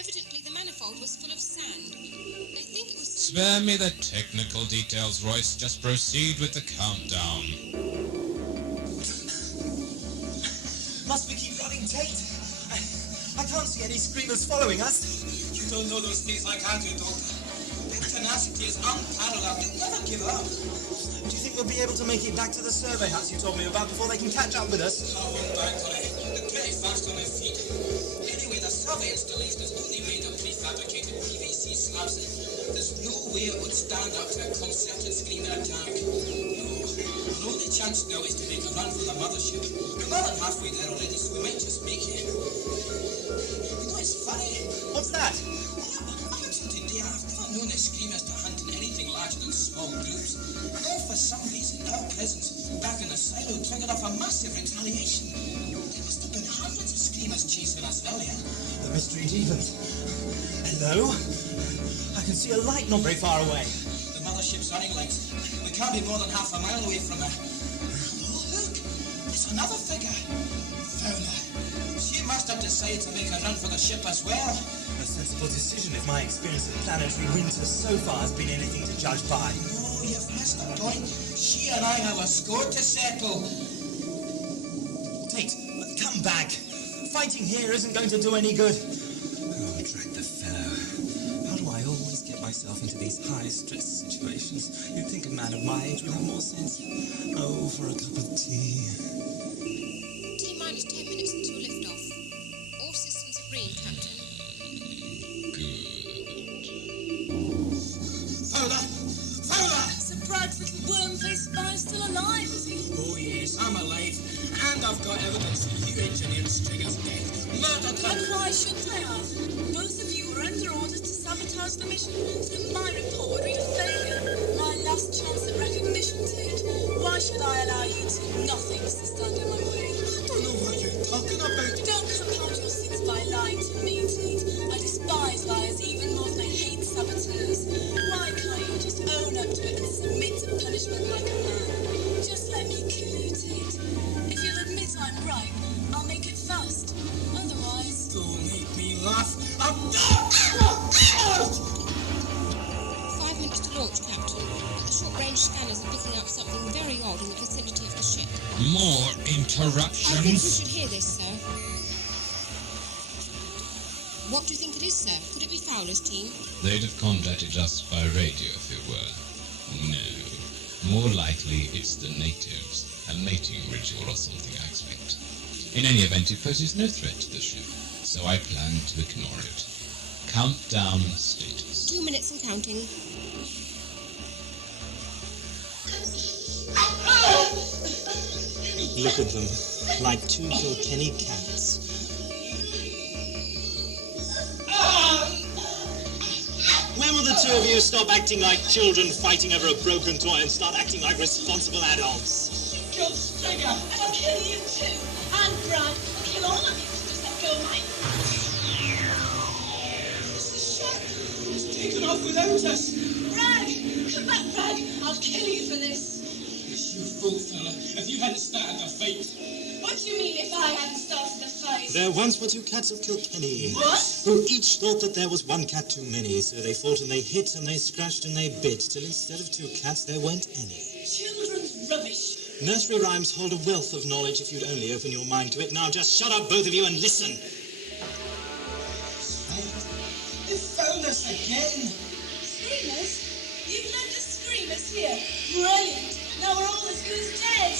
Evidently the manifold was full of sand. They think it was... Spare me the technical details, Royce. Just proceed with the countdown. Must we keep running, Tate? I can't see any screamers following us. You don't know those things like I do, Doctor. Their tenacity is unparalleled. They never give up. Do you think we'll be able to make it back to the survey huts you told me about before they can catch up with us? I won't bank on it. They're pretty fast on their feet. Anyway, the survey installation is only made of prefabricated PVC slabs. There's no way it would stand up to a concerted screamer attack. No. The only chance now is to make a run for the mothership. We're more than halfway there already, so we might just make it. You know, it's funny. What's that? Up until today, I've never known the screamers to hunt in anything larger than small groups. And then for some reason, our presence back in the silo triggered off a massive retaliation. There must have been hundreds of screamers chasing us earlier. The mystery deepens. Hello? I can see a light not very far away. The mothership's running lights. We can't be more than half a mile away from her. Oh, look! There's another figure. Fauna. She must have decided to make a run for the ship as well. A sensible decision if my experience of planetary winter so far has been anything to judge by. Oh, you've missed the point. She and I have a score to settle. Tate, come back. Fighting here isn't going to do any good. Oh, drat the fellow. How do I always get myself into these high-stress situations? You'd think a man of my age would have more sense. Oh, for a cup of tea. T-minus 10 minutes until liftoff. All systems are green, Captain. Fowler! Fowler! Surprised little worm-faced spy still alive, is he? Oh yes, I'm alive. And I've got evidence that you engineered Stringer's death. Murdered her! And why shouldn't I have? Both of you were under orders to sabotage the mission, so my report would read a failure. My last chance at recognition, Tate. Why should I allow you to nothings to stand in my way? I don't know what you're talking about. Don't compound your sins by lying to me, Tate. I despise liars even more than I hate saboteurs. Why can't you just own up to it and submit to punishment like a man? Just let me kill you. scanners are picking up something very odd in the vicinity of the ship. More I think you interruptions. should hear this, sir. What do you think it is, sir? Could it be Fowler's team? They'd have contacted us by radio if it were. No. More likely it's the natives. A mating ritual or something, I expect. In any event, it poses no threat to the ship, so I plan to ignore it. Countdown status. 2 minutes and counting. Look at them, like two Kilkenny cats. When will the two of you stop acting like children fighting over a broken toy and start acting like responsible adults? Kill Stringer, and I'll kill you too. And Brad, I'll kill all of you if you just let go of mine. It's the ship. It's taken off without us. Brad, come back, Brad. I'll kill you for this. It's your fault, fella. If you hadn't started the fight. What do you mean if I hadn't started the fight? There once were two cats of Kilkenny. What? Who each thought that there was one cat too many, so they fought and they hit and they scratched and they bit, till instead of two cats there weren't any. Children's rubbish. Nursery rhymes hold a wealth of knowledge if you'd only open your mind to it. Now just shut up, both of you, and listen. They found us again. Screamers? You've led the screamers here. Brilliant. Now we're all as good as dead.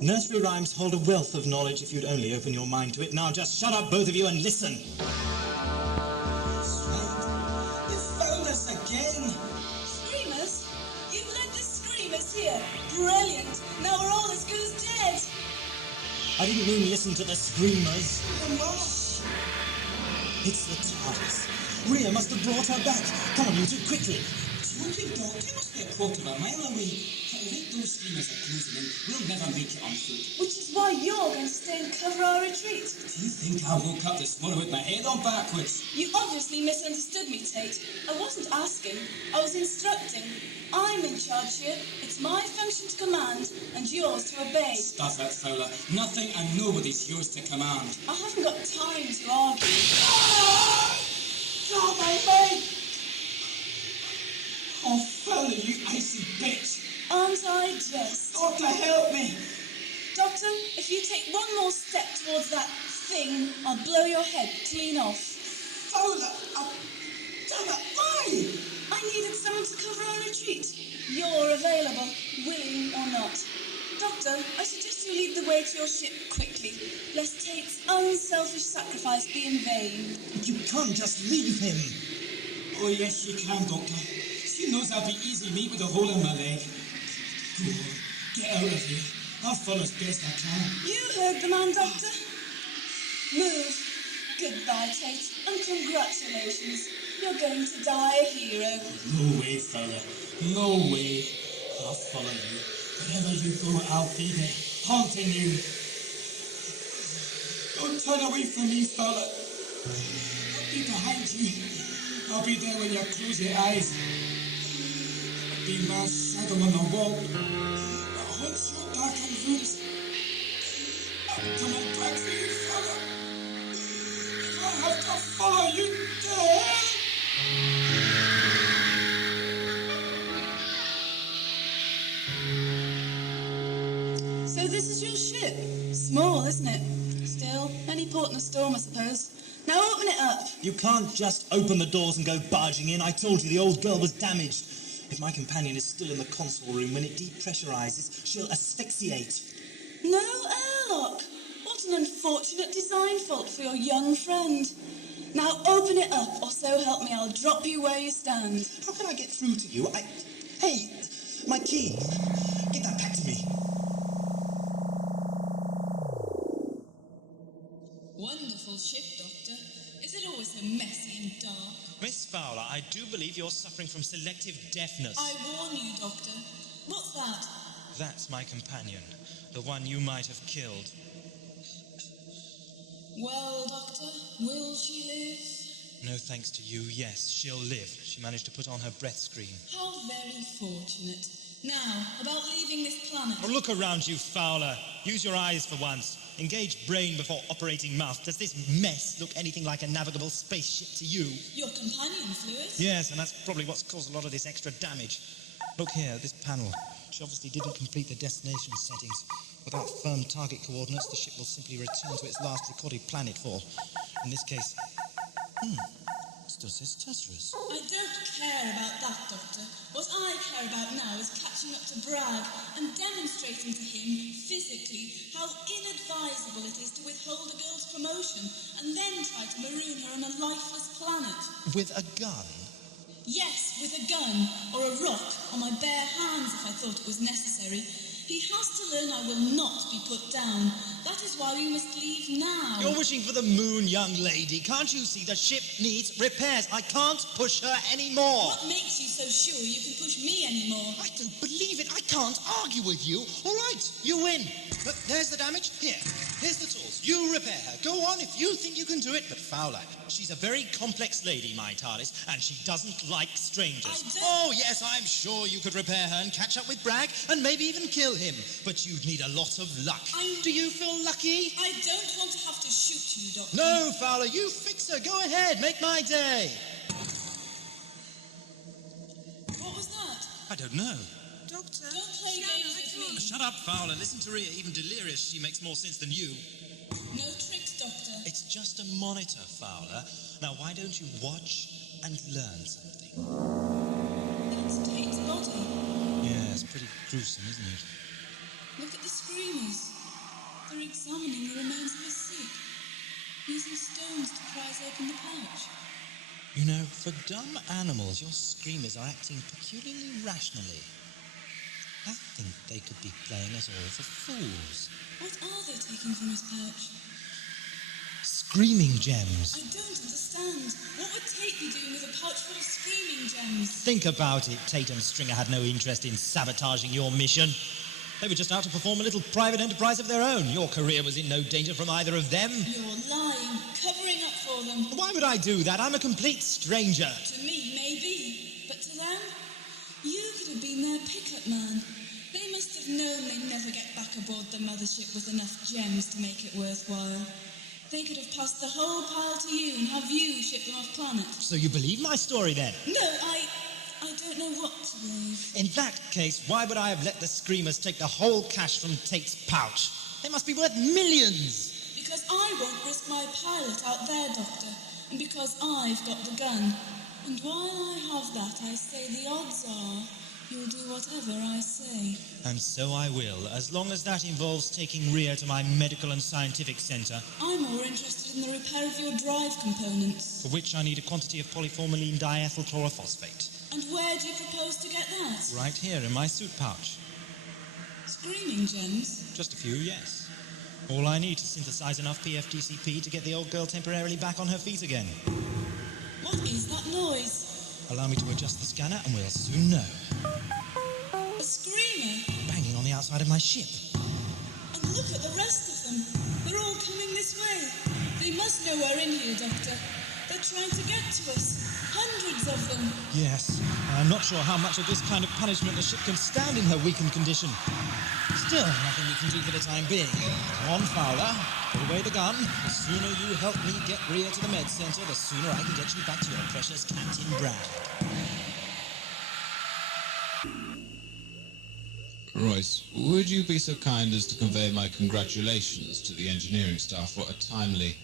Nursery rhymes hold a wealth of knowledge if you'd only open your mind to it. Now just shut up, both of you, and listen. They found us again. Screamers? You've led the screamers here. Brilliant. Now we're all as good as dead. I didn't mean listen to the screamers. Come on. It's the TARDIS. Rhea must have brought her back. Come on, you two, quickly. Joking, Doc. You must be a quarter of a mile away. Wait, those screamers are closing in. We'll never make it on foot. Which is why you're going to stay and cover our retreat. Do you think I woke up this morning with my head on backwards? You obviously misunderstood me, Tate. I wasn't asking. I was instructing. I'm in charge here. It's my function to command and yours to obey. Stuff it, Fowler. Nothing and nobody's yours to command. I haven't got time to argue. Oh, my leg. Oh, Fowler, you icy bitch. Aren't I just? Doctor, help me. Doctor, if you take one more step towards that thing, I'll blow your head clean off. Fowler, damn it, why? I needed someone to cover our retreat. You're available, willing or not. Doctor, I suggest you lead the way to your ship quickly, lest Tate's unselfish sacrifice be in vain. You can't just leave him. Oh, yes, she can, Doctor. She knows I'll be easy meat with a hole in my leg. Go on, get out of here. I'll follow as best I can. You heard the man, Doctor. Move. Goodbye, Tate, and congratulations. You're going to die a hero. No way, fella. No way. I'll follow you. Wherever you go, I'll be there, haunting you. Don't turn away from me, fella. I'll be behind you. I'll be there when you close your eyes. I'll be my shadow on the wall. That haunts your darkened rooms. I'm coming back for you, fella. If I have to follow you to hell. So this is your ship. Small, isn't it? Still, any port in a storm, I suppose. Now open it up. You can't just open the doors and go barging in. I told you the old girl was damaged. If my companion is still in the console room, when it depressurizes, she'll asphyxiate. No airlock. What an unfortunate design fault for your young friend. Now open it up, or so help me, I'll drop you where you stand. How can I get through to you? Hey, my key. Get that back to me. Wonderful ship, Doctor. Is it always so messy and dark? Miss Fowler, I do believe you're suffering from selective deafness. I warn you, Doctor. What's that? That's my companion, the one you might have killed. Well, Doctor, will she live? No thanks to you, yes, she'll live. She managed to put on her breath screen. How very fortunate. Now, about leaving this planet. Oh, look around you, Fowler. Use your eyes for once. Engage brain before operating mouth. Does this mess look anything like a navigable spaceship to you? Your companions, Lewis? Yes, and that's probably what's caused a lot of this extra damage. Look here, this panel. She obviously didn't complete the destination settings. Without firm target coordinates, the ship will simply return to its last recorded planetfall. In this case... still says Tesserus. I don't care about that, Doctor. What I care about now is catching up to Bragg and demonstrating to him, physically, how inadvisable it is to withhold a girl's promotion and then try to maroon her on a lifeless planet. With a gun? Yes, with a gun, or a rock, or my bare hands if I thought it was necessary. He has to learn I will not be put down. That is why we must leave now. You're wishing for the moon, young lady. Can't you see the ship needs repairs? I can't push her anymore. What makes you so sure you can push me anymore? I don't believe it. I can't argue with you. All right, you win. But there's the damage. Here's the tools. You repair her. Go on if you think you can do it. But Fowler, she's a very complex lady, my TARDIS, and she doesn't like strangers. Oh, yes, I'm sure you could repair her and catch up with Bragg and maybe even kill him. But you'd need a lot of luck. Do you feel lucky? I don't want to have to shoot you, Doctor. No, Fowler, you fix her. Go ahead. Make my day. What was that? I don't know. Doctor, don't play games with me. Shut up, Fowler. Listen to Rhea. Even delirious, she makes more sense than you. No tricks, Doctor. It's just a monitor, Fowler. Now, why don't you watch and learn something? That's Tate's body. Yeah, it's pretty gruesome, isn't it? Look at the screamers. They're examining the remains of his sick, using stones to prise open the pouch. You know, for dumb animals, your screamers are acting peculiarly rationally. I think they could be playing us all for fools. What are they taking from his pouch? Screaming gems. I don't understand. What would Tate be doing with a pouch full of screaming gems? Think about it. Tate and Stringer had no interest in sabotaging your mission. They were just out to perform a little private enterprise of their own. Your career was in no danger from either of them. You're lying, covering up for them. Why would I do that? I'm a complete stranger. To me, maybe. But to them, you could have been their pickup man. They must have known they'd never get back aboard the mothership with enough gems to make it worthwhile. They could have passed the whole pile to you and have you ship them off planet. So you believe my story then? No, I don't know what to believe. In that case, why would I have let the screamers take the whole cash from Tate's pouch? They must be worth millions. Because I won't risk my pilot out there, Doctor. And because I've got the gun. And while I have that, I say the odds are you'll do whatever I say. And so I will, as long as that involves taking Rhea to my medical and scientific centre. I'm more interested in the repair of your drive components. For which I need a quantity of polyformylene diethylchlorophosphate. And where do you propose to get that? Right here in my suit pouch. Screaming gems? Just a few, yes. All I need to synthesize enough PFTCP to get the old girl temporarily back on her feet again. What is that noise? Allow me to adjust the scanner and we'll soon know. A screamer? Banging on the outside of my ship. And look at the rest of them. They're all coming this way. They must know we're in here, Doctor. They're trying to get to us. Hundreds of them. Yes. I'm not sure how much of this kind of punishment the ship can stand in her weakened condition. Still, nothing we can do for the time being. Come on, Fowler. Put away the gun. The sooner you help me get Rhea to the med centre, the sooner I can get you back to your precious Captain Bragg. Royce, would you be so kind as to convey my congratulations to the engineering staff for a timely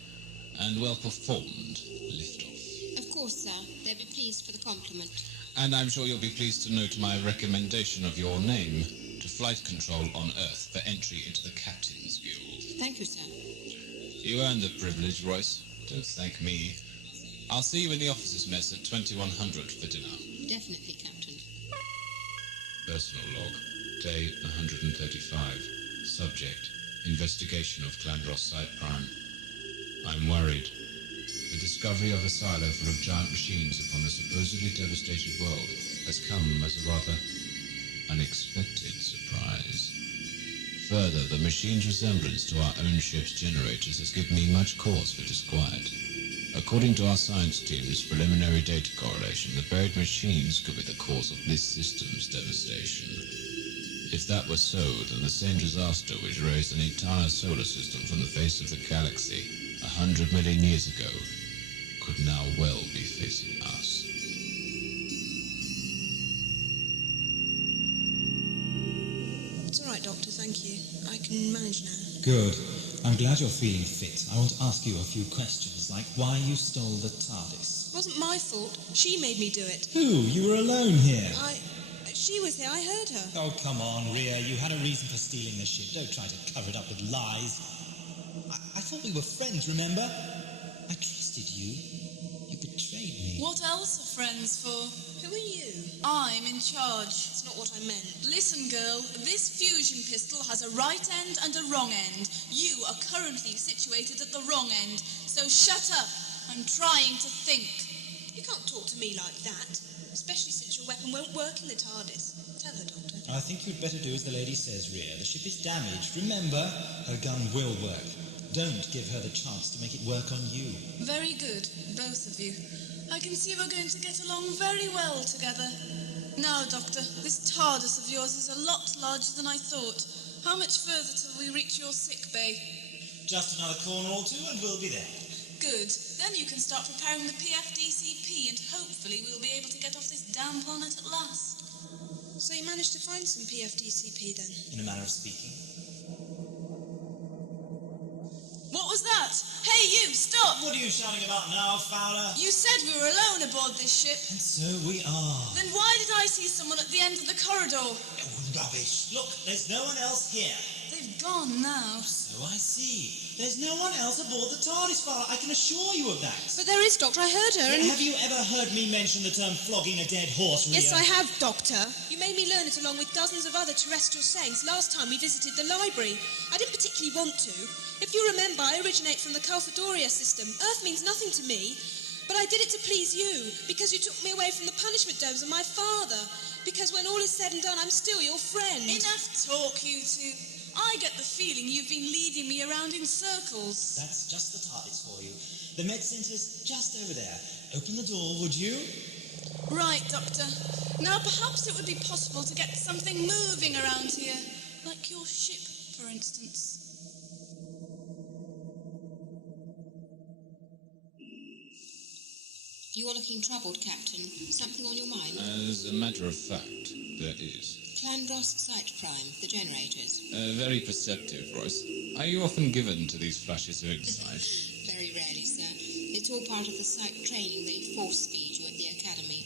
and well-performed liftoff? Of course, sir. They'll be pleased for the compliment. And I'm sure you'll be pleased to note my recommendation of your name to Flight Control on Earth for entry into the Captain's Guild. Thank you, sir. You earned the privilege, Royce. Don't thank me. I'll see you in the officers' mess at 2100 for dinner. Definitely, Captain. Personal log. Day 135. Subject. Investigation of Klandros Site Prime. I'm worried. The discovery of a silo full of giant machines upon a supposedly devastated world has come as a rather unexpected surprise. Further, the machine's resemblance to our own ship's generators has given me much cause for disquiet. According to our science team's preliminary data correlation, the buried machines could be the cause of this system's devastation. If that were so, then the same disaster which erased an entire solar system from the face of the galaxy 100 million years ago could now well be facing us. It's all right, Doctor, thank you. I can manage now. Good. I'm glad you're feeling fit. I want to ask you a few questions, like why you stole the TARDIS. It wasn't my fault. She made me do it. Who? You were alone here. She was here. I heard her. Oh, come on, Rhea. You had a reason for stealing the ship. Don't try to cover it up with lies. I thought we were friends, remember? I trusted you. You betrayed me. What else are friends for? Who are you? I'm in charge. That's not what I meant. Listen, girl, this fusion pistol has a right end and a wrong end. You are currently situated at the wrong end, so shut up. I'm trying to think. You can't talk to me like that, especially since your weapon won't work in the TARDIS. Tell her, Doctor. I think you'd better do as the lady says, Rhea. The ship is damaged. Remember, her gun will work. Don't give her the chance to make it work on you. Very good, both of you. I can see we're going to get along very well together. Now, Doctor, this TARDIS of yours is a lot larger than I thought. How much further till we reach your sick bay? Just another corner or two and we'll be there. Good. Then you can start preparing the PFDCP and hopefully we'll be able to get off this damn planet at last. So you managed to find some PFDCP then? In a manner of speaking. What was that? Hey, you, stop! What are you shouting about now, Fowler? You said we were alone aboard this ship. And so we are. Then why did I see someone at the end of the corridor? Oh, rubbish. Look, there's no one else here. They've gone now. So I see. There's no one else aboard the TARDIS, Fowler. I can assure you of that. But there is, Doctor. I heard her and... Have you ever heard me mention the term flogging a dead horse, Rhea? Yes, I have, Doctor. You made me learn it along with dozens of other terrestrial sayings last time we visited the library. I didn't particularly want to. If you remember, I originate from the Calfadoria system. Earth means nothing to me. But I did it to please you, because you took me away from the punishment domes and my father. Because when all is said and done, I'm still your friend. Enough talk, you two. I get the feeling you've been leading me around in circles. That's just the TARDIS for you. The med centre's just over there. Open the door, would you? Right, Doctor. Now perhaps it would be possible to get something moving around here. Like your ship, for instance. You're looking troubled, Captain. Something on your mind? As a matter of fact, there is. Klandros Site Prime, the generators. Very perceptive, Royce. Are you often given to these flashes of insight? Very rarely, sir. It's all part of the site training they force-feed you at the Academy.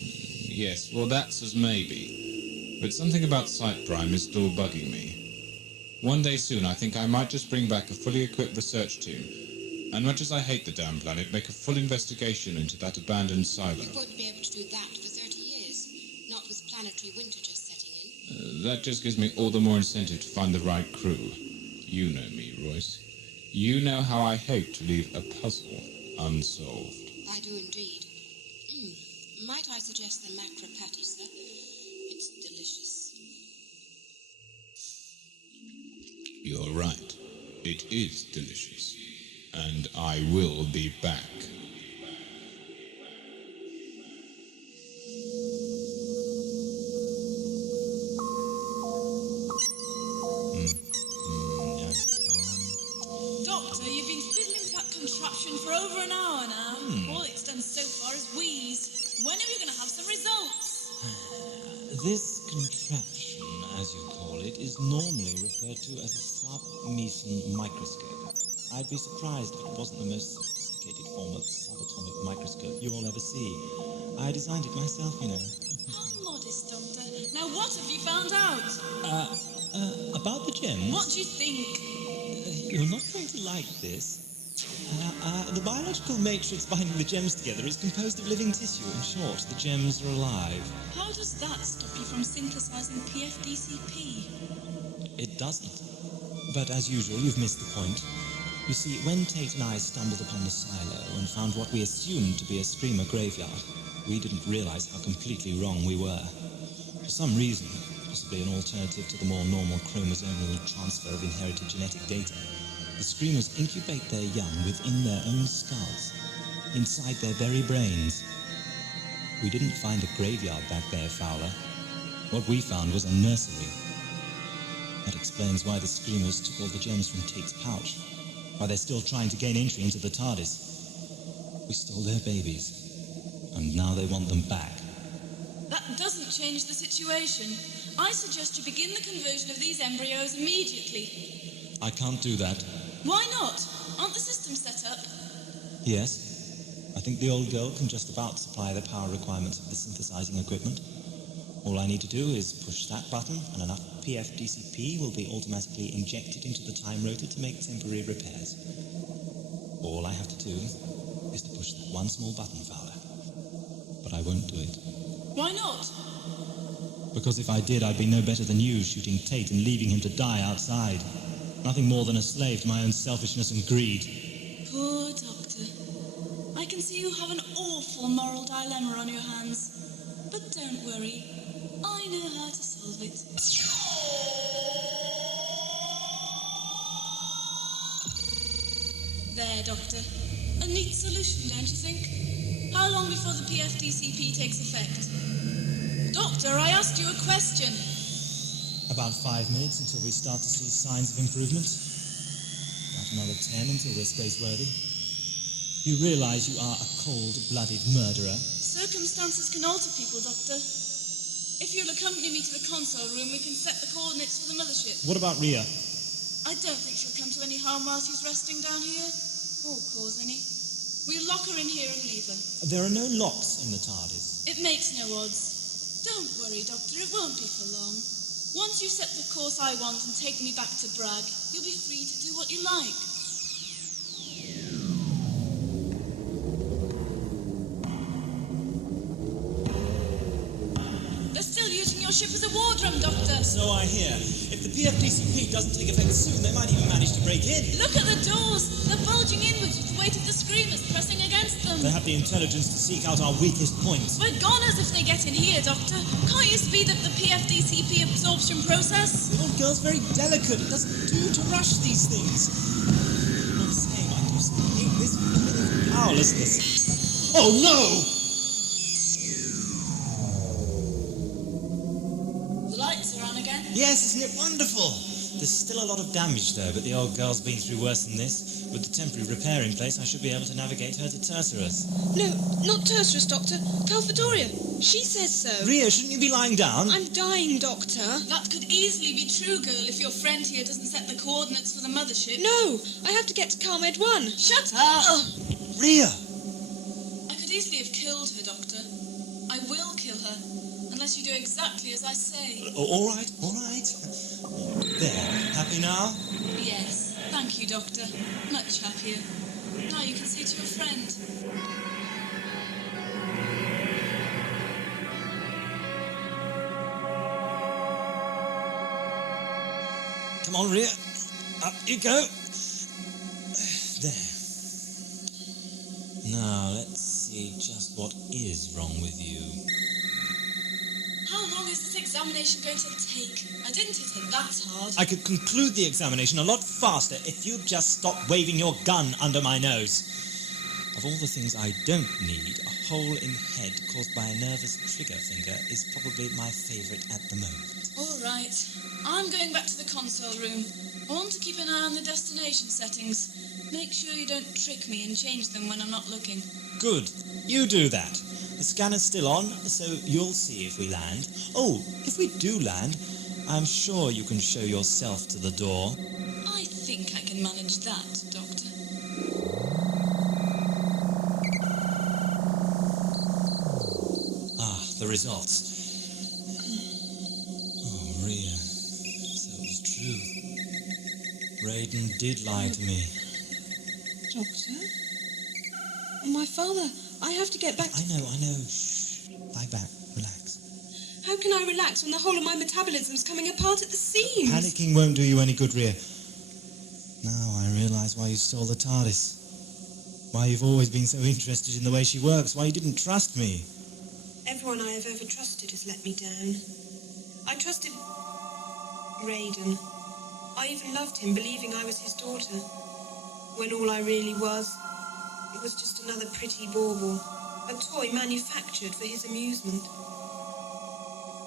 Yes, well, that's as maybe. But something about Site Prime is still bugging me. One day soon, I think I might just bring back a fully equipped research team. And much as I hate the damn planet, make a full investigation into that abandoned silo. You won't be able to do that for 30 years. Not with planetary winter just setting in. That just gives me all the more incentive to find the right crew. You know me, Royce. You know how I hate to leave a puzzle unsolved. I do indeed. Might I suggest the macro patty, sir? It's delicious. You're right. It is delicious. And I will be back. Doctor, you've been fiddling with that contraption for over an hour now. All it's done so far is wheeze. When are we going to have some results? This contraption, as you call it, is normally referred to as a sub-meson microscope. I'd be surprised if it wasn't the most sophisticated form of subatomic microscope you'll ever see. I designed it myself, you know. How modest, Doctor. Now what have you found out? About the gems? What do you think? You're not going to like this. The biological matrix binding the gems together is composed of living tissue. In short, the gems are alive. How does that stop you from synthesizing PFDCP? It doesn't. But as usual, you've missed the point. You see, when Tate and I stumbled upon the silo and found what we assumed to be a streamer graveyard, we didn't realize how completely wrong we were. For some reason, possibly an alternative to the more normal chromosomal transfer of inherited genetic data, the screamers incubate their young within their own skulls. inside their very brains. We didn't find a graveyard back there, Fowler. What we found was a nursery. That explains why the Screamers took all the gems from Tate's pouch, why they're still trying to gain entry into the TARDIS. We stole their babies, and now they want them back. That doesn't change the situation. I suggest you begin the conversion of these embryos immediately. I can't do that. Why not? Aren't the systems set up? Yes. I think the old girl can just about supply the power requirements of the synthesizing equipment. All I need to do is push that button, and enough PFDCP will be automatically injected into the time rotor to make temporary repairs. All I have to do is to push that one small button, Fowler. But I won't do it. Why not? Because if I did, I'd be no better than you, shooting Tate and leaving him to die outside. Nothing more than a slave to my own selfishness and greed. Poor Doctor. I can see you have an awful moral dilemma on your hands. But don't worry. I know how to solve it. There, Doctor. A neat solution, don't you think? How long before the PFDCP takes effect? Doctor, I asked you a question. About 5 minutes until we start to see signs of improvement. About another 10 until we're space-worthy. You realize you are a cold-blooded murderer? Circumstances can alter people, Doctor. If you'll accompany me to the console room, we can set the coordinates for the mothership. What about Rhea? I don't think she'll come to any harm while she's resting down here, or cause any. We'll lock her in here and leave her. There are no locks in the TARDIS. It makes no odds. Don't worry, Doctor, it won't be for long. Once you set the course I want and take me back to Bragg, you'll be free to do what you like. They're still using your ship as a wardroom, Doctor. So I hear. If the PFDCP doesn't take effect soon, they might even manage to break in. Look at the doors. They're bulging inwards with the weight of the Screamers pressing against them. They have the intelligence to seek out our weakest points. We're goners if they get in here, Doctor. Can't you speed up the PFDCP absorption process? The old girl's very delicate. It doesn't do to rush these things. I'm not saying I do hate this feeling of powerlessness. Oh no! The lights are on again. Yes, isn't it wonderful? There's still a lot of damage though, but the old girl's been through worse than this. With the temporary repair in place, I should be able to navigate her to Tercerus. No, not Tercerus, Doctor. Calvadoria. She says so. Rhea, shouldn't you be lying down? I'm dying, Doctor. That could easily be true, girl, if your friend here doesn't set the coordinates for the mothership. No, I have to get to CalMed 1. Shut up! Rhea! I could easily have killed her, Doctor. I will kill her, unless you do exactly as I say. All right. There, happy now? Yes, thank you, Doctor. Much happier. Now you can see to your friend. Come on, Rhea. Up you go. There. Now, let's see just what is wrong with you. How long is this examination going to take? I didn't hit it that hard. I could conclude the examination a lot faster if you'd just stop waving your gun under my nose. Of all the things I don't need, a hole in the head caused by a nervous trigger finger is probably my favourite at the moment. All right. I'm going back to the console room. I want to keep an eye on the destination settings. Make sure you don't trick me and change them when I'm not looking. Good. You do that. The scanner's still on, so you'll see if we land. Oh, if we do land, I'm sure you can show yourself to the door. I think I can manage that, Doctor. Ah, the results. Oh, Rhea. So it was true. Raiden did lie to me. Doctor? My father, I have to get back to... I know. Shh. Lie back. Relax. How can I relax when the whole of my metabolism's coming apart at the seams? Panicking won't do you any good, Rhea. Now I realise why you stole the TARDIS. Why you've always been so interested in the way she works. Why you didn't trust me. Everyone I have ever trusted has let me down. I trusted Raiden. I even loved him, believing I was his daughter, when all I really was It was just another pretty bauble, a toy manufactured for his amusement.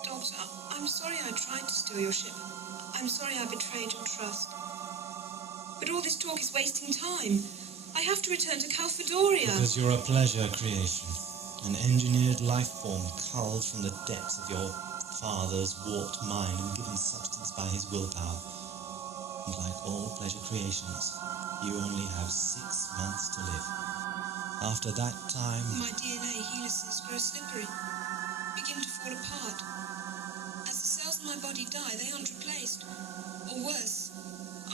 Doctor, I'm sorry I tried to steal your ship. I'm sorry I betrayed your trust. But all this talk is wasting time. I have to return to Calfadoria. Because you're a pleasure creation. An engineered life form culled from the depths of your father's warped mind and given substance by his willpower. And like all pleasure creations, you only have 6 months to live. After that time... My DNA helices grow slippery, begin to fall apart. As the cells in my body die, they aren't replaced. Or worse,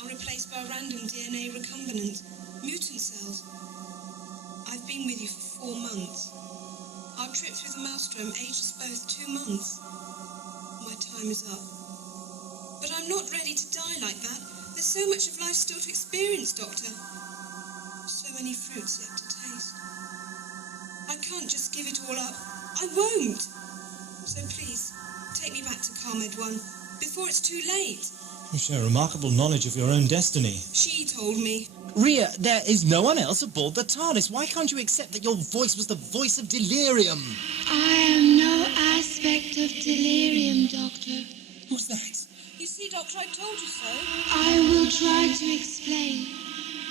are replaced by random DNA recombinant, mutant cells. I've been with you for 4 months. Our trip through the maelstrom aged us both 2 months. My time is up. But I'm not ready to die like that. There's so much of life still to experience, Doctor. So many fruits yet to taste. I can't just give it all up. I won't. So please, take me back to Calmed 1 before it's too late. You show remarkable knowledge of your own destiny. She told me. Rhea, there is no one else aboard the TARDIS. Why can't you accept that your voice was the voice of delirium? I am no aspect of delirium, Doctor. What's that? You see, Doctor, I told you so. I will try to explain.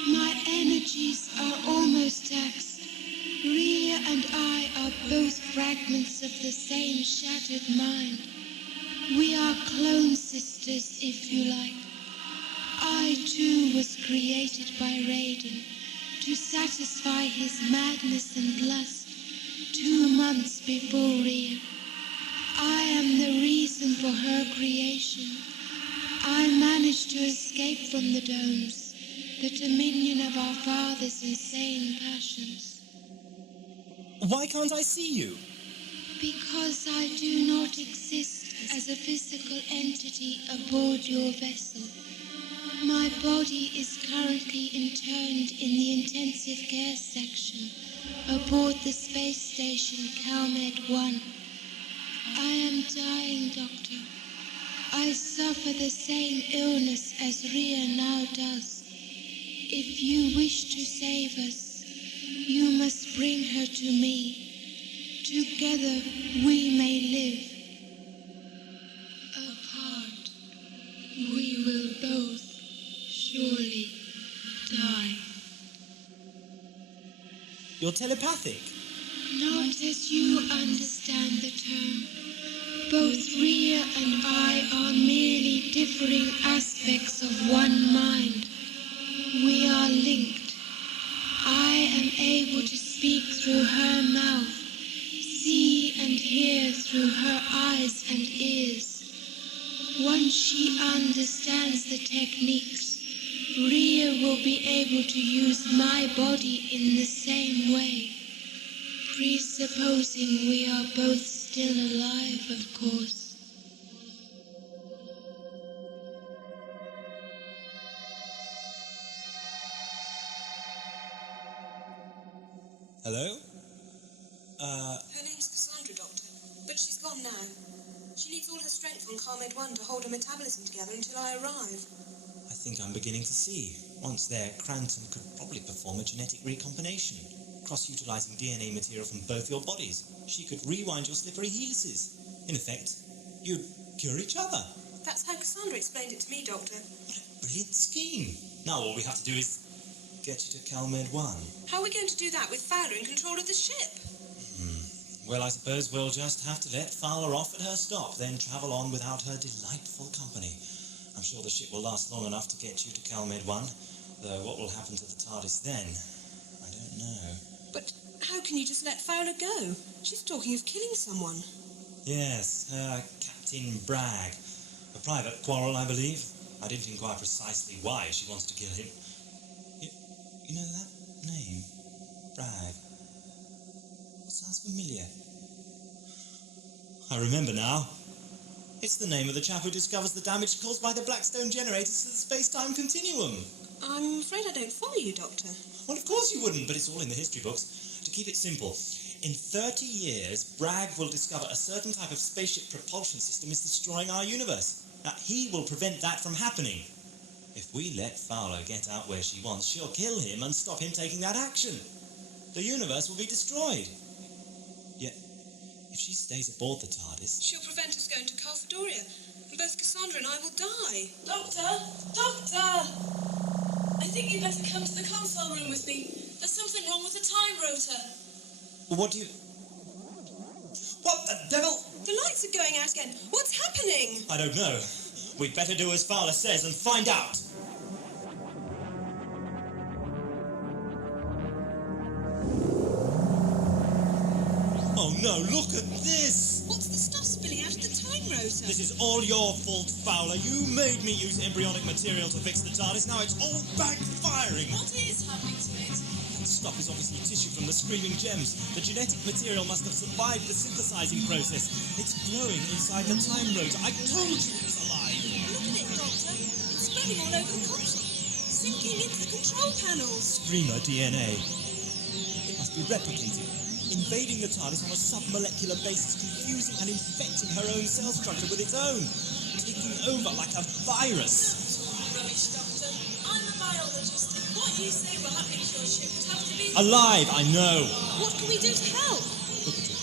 My energies are almost taxed. Rhea and I are both fragments of the same shattered mind. We are clone sisters, if you like. I, too, was created by Raiden to satisfy his madness and lust 2 months before Rhea. I am the reason for her creation. I managed to escape from the domes, the dominion of our father's insane passions. Why can't I see you? Because I do not exist as a physical entity aboard your vessel. My body is currently interned in the intensive care section aboard the space station Calmed 1. I am dying, Doctor. I suffer the same illness as Rhea now does. If you wish to save us, you must bring her to me. Together we may live. Apart, we will both surely die. You're telepathic. Not as you understand the term. Both Rhea and I are merely differing aspects of one mind. We are linked. I am able to speak through her mouth, see and hear through her eyes and ears. Once she understands the techniques, Rhea will be able to use my body in the same way. Presupposing we are both still alive, of course. Hello? Her name's Cassandra, Doctor, but she's gone now. She needs all her strength on Calmed 1 to hold her metabolism together until I arrive. I think I'm beginning to see. Once there, Cranton could probably perform a genetic recombination, cross-utilizing DNA material from both your bodies. She could rewind your slippery helices. In effect, you'd cure each other. That's how Cassandra explained it to me, Doctor. What a brilliant scheme. Now all we have to do is get you to Calmed 1. How are we going to do that with Fowler in control of the ship? Well, I suppose we'll just have to let Fowler off at her stop, then travel on without her delightful company. I'm sure the ship will last long enough to get you to Calmed 1, though what will happen to the TARDIS then, I don't know. But how can you just let Fowler go? She's talking of killing someone. Yes, Captain Bragg. A private quarrel, I believe. I didn't inquire precisely why she wants to kill him. You know that name? Bragg. Sounds familiar. I remember now. It's the name of the chap who discovers the damage caused by the Blackstone generators to the space-time continuum. I'm afraid I don't follow you, Doctor. Well, of course you wouldn't, but it's all in the history books. To keep it simple, in 30 years, Bragg will discover a certain type of spaceship propulsion system is destroying our universe. Now, he will prevent that from happening. If we let Fowler get out where she wants, she'll kill him and stop him taking that action. the universe will be destroyed. Yet, if she stays aboard the TARDIS... She'll prevent us going to Calfadoria, and both Cassandra and I will die. Doctor! Doctor! I think you'd better come to the console room with me. There's something wrong with the time rotor. What do you... What the devil? The lights are going out again. What's happening? I don't know. We'd better do as Fowler says and find out. Oh no, look at this! What's the stuff spilling out of the time rotor? This is all your fault, Fowler. You made me use embryonic material to fix the TARDIS. Now it's all backfiring. What is happening to it? That stuff is obviously tissue from the screaming gems. The genetic material must have survived the synthesizing process. It's growing inside the time rotor. I told you it was alive. Look at it, Doctor. It's spreading all over the console, sinking into the control panels. Screamer DNA. It must be replicating, invading the TARDIS on a submolecular basis, confusing and infecting her own cell structure with its own, taking over like a virus. Rubbish, Doctor. I'm a biologist. What you say will happen to your ship would have to be... Alive, I know. What can we do to help? Look at it.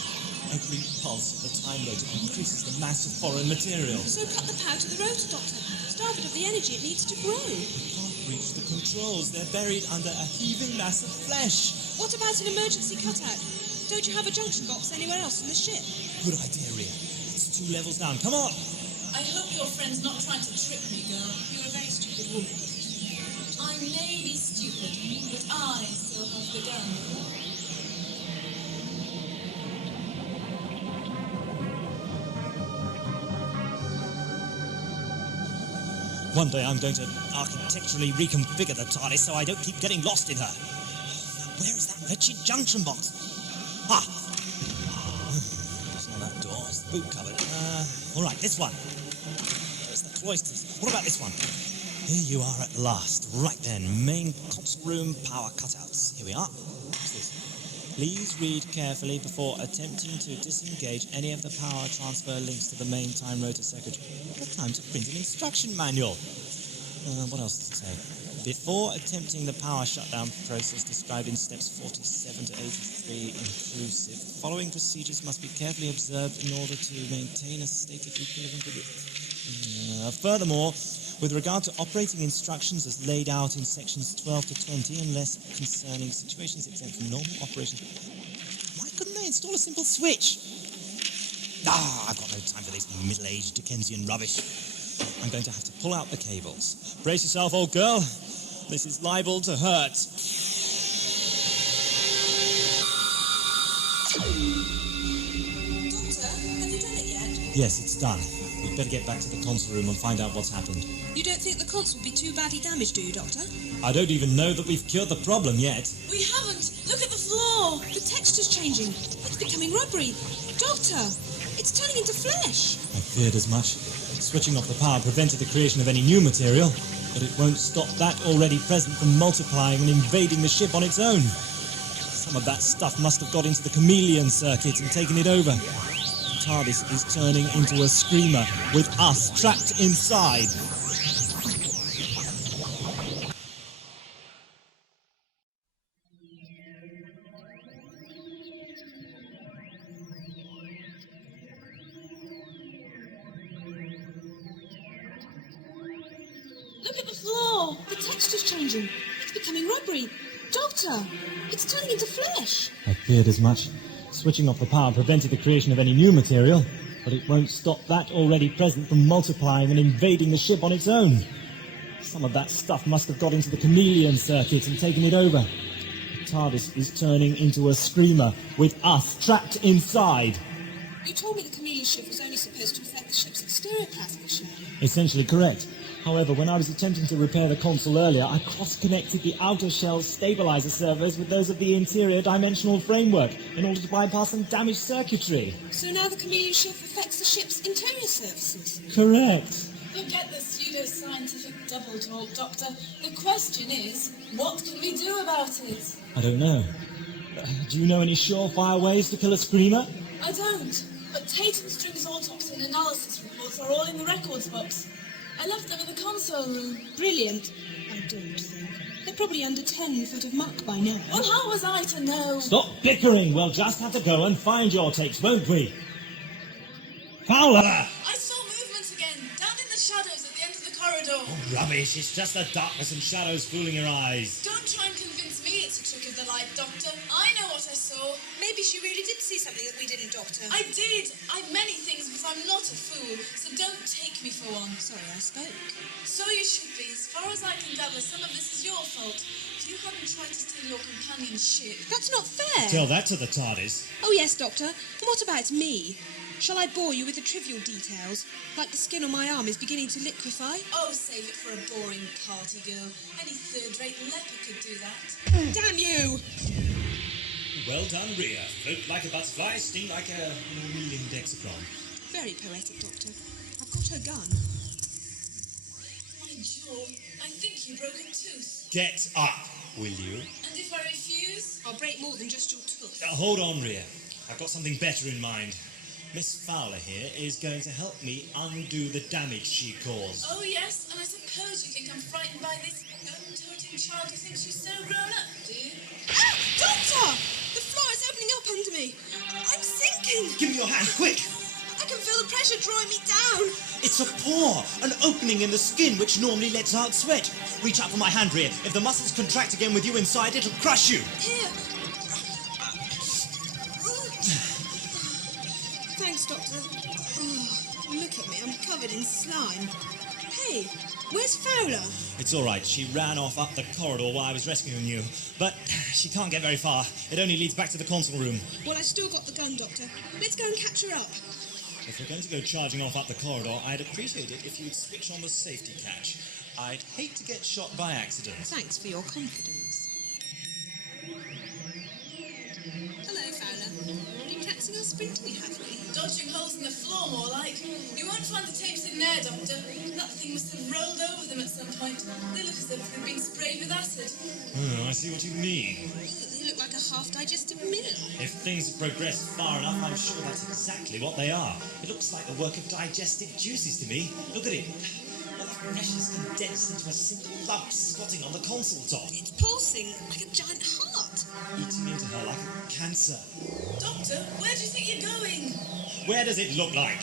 Every pulse of the time rotor increases the mass of foreign material. So cut the power to the rotor, Doctor. Starve it of the energy it needs to grow. It can't reach the controls. They're buried under a heaving mass of flesh. What about an emergency cutout? Don't you have a junction box anywhere else in the ship? Good idea, Rhea. It's 2 levels down. Come on. I hope your friend's not trying to trick me, girl. You're a very stupid woman. I may be stupid, but I still have the gun. One day I'm going to architecturally reconfigure the TARDIS so I don't keep getting lost in her. Where is that wretched junction box? Ah! It's not that door, it's the boot cupboard. All right, this one. There's the cloisters. What about this one? Here you are at last. Right then, main console room power cutouts. Here we are. What's this? Please read carefully before attempting to disengage any of the power transfer links to the main time rotor circuit. What time to print an instruction manual? What else does it say? Before attempting the power shutdown process described in steps 47 to 83 inclusive, the following procedures must be carefully observed in order to maintain a state of equilibrium. Furthermore, with regard to operating instructions as laid out in sections 12 to 20, unless concerning situations exempt from normal operations. Why couldn't they install a simple switch? I've got no time for this middle-aged Dickensian rubbish. I'm going to have to pull out the cables. Brace yourself, old girl. This is liable to hurt. Doctor, have you done it yet? Yes, it's done. We'd better get back to the console room and find out what's happened. You don't think the console will be too badly damaged, do you, Doctor? I don't even know that we've cured the problem yet. We haven't. Look at the floor. The texture's changing. It's becoming rubbery. Doctor, it's turning into flesh. I feared as much. Switching off the power prevented the creation of any new material, but it won't stop that already present from multiplying and invading the ship on its own. Some of that stuff must have got into the chameleon circuit and taken it over. The TARDIS is turning into a screamer with us trapped inside. Look at the floor. The texture's changing. It's becoming rubbery. Doctor, it's turning into flesh. I feared as much. Switching off the power prevented the creation of any new material, but it won't stop that already present from multiplying and invading the ship on its own. Some of that stuff must have got into the chameleon circuit and taken it over. The TARDIS is turning into a screamer with us trapped inside. You told me the chameleon shift was only supposed to affect the ship's exterior plastic shell. Essentially correct. However, when I was attempting to repair the console earlier, I cross-connected the outer shell stabilizer servers with those of the interior dimensional framework in order to bypass some damaged circuitry. So now the chameleon shift affects the ship's interior surfaces. Correct. Forget the pseudo-scientific double talk, Doctor. The question is, what can we do about it? I don't know. Do you know any surefire ways to kill a screamer? I don't, but Tatum String's autopsy and analysis reports are all in the records box. I left them in the console room. Brilliant. I don't think. They're probably under 10 foot of muck by now. Well, how was I to know? Stop bickering. We'll just have to go and find your tapes, won't we? Fowler! I saw movement again, down in the shadows at the end of the corridor. Oh, rubbish. It's just the darkness and shadows fooling your eyes. Don't try and convince me it's a trick of the light, Doctor. I know what I saw. Maybe she really did see something that we didn't, Doctor. I did. I've many things, but I'm not a fool, so don't take me for one. Sorry, I spoke. So you should be. As far as I can gather, some of this is your fault. You haven't tried to steal your companion's ship. That's not fair. Tell that to the TARDIS. Oh, yes, Doctor. And what about me? Shall I bore you with the trivial details? Like the skin on my arm is beginning to liquefy? Oh, save it for a boring party girl. Any third-rate leper could do that. Damn you! Well done, Rhea. Float like a butterfly, sting like a reeling dexapron. Very poetic, Doctor. I've got her gun. My jaw. I think you broke a tooth. Get up, will you? And if I refuse? I'll break more than just your tooth. Hold on, Rhea. I've got something better in mind. Miss Fowler here is going to help me undo the damage she caused. Oh, yes, and I suppose you think I'm frightened by this gun-toting child who thinks she's so grown up, do you? Ah! Doctor! The floor is opening up under me. I'm sinking. Give me your hand, quick! I can feel the pressure drawing me down. It's a pore, an opening in the skin which normally lets out sweat. Reach out for my hand, Rhea. If the muscles contract again with you inside, it'll crush you. Here. Thanks, Doctor. Oh, look at me, I'm covered in slime. Hey, where's Fowler? It's all right. She ran off up the corridor while I was rescuing you. But she can't get very far. It only leads back to the console room. Well, I still got the gun, Doctor. Let's go and catch her up. If we're going to go charging off up the corridor, I'd appreciate it if you'd switch on the safety catch. I'd hate to get shot by accident. Thanks for your confidence. Hello, Fowler. Been practicing our sprinting, have we? Dodging holes in the floor, more like. You won't find the tapes in there, Doctor. That thing must have rolled over them at some point. They look as if they've been sprayed with acid. Oh, I see what you mean. They look like a half-digested mill. If things have progressed far enough, I'm sure that's exactly what they are. It looks like the work of digestive juices to me. Look at it. All the pressure's condensed into a single lump squatting on the console top. It's pulsing like a giant heart. Eating into her like a cancer. Doctor, where do you think you're going? Where does it look like?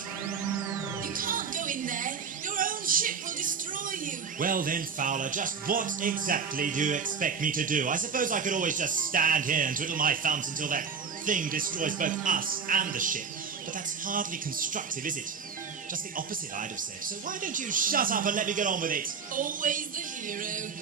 You can't go in there. Your own ship will destroy you. Well then, Fowler, just what exactly do you expect me to do? I suppose I could always just stand here and twiddle my thumbs until that thing destroys both us and the ship. But that's hardly constructive, is it? Just the opposite, I'd have said. So why don't you shut up and let me get on with it? Always the hero.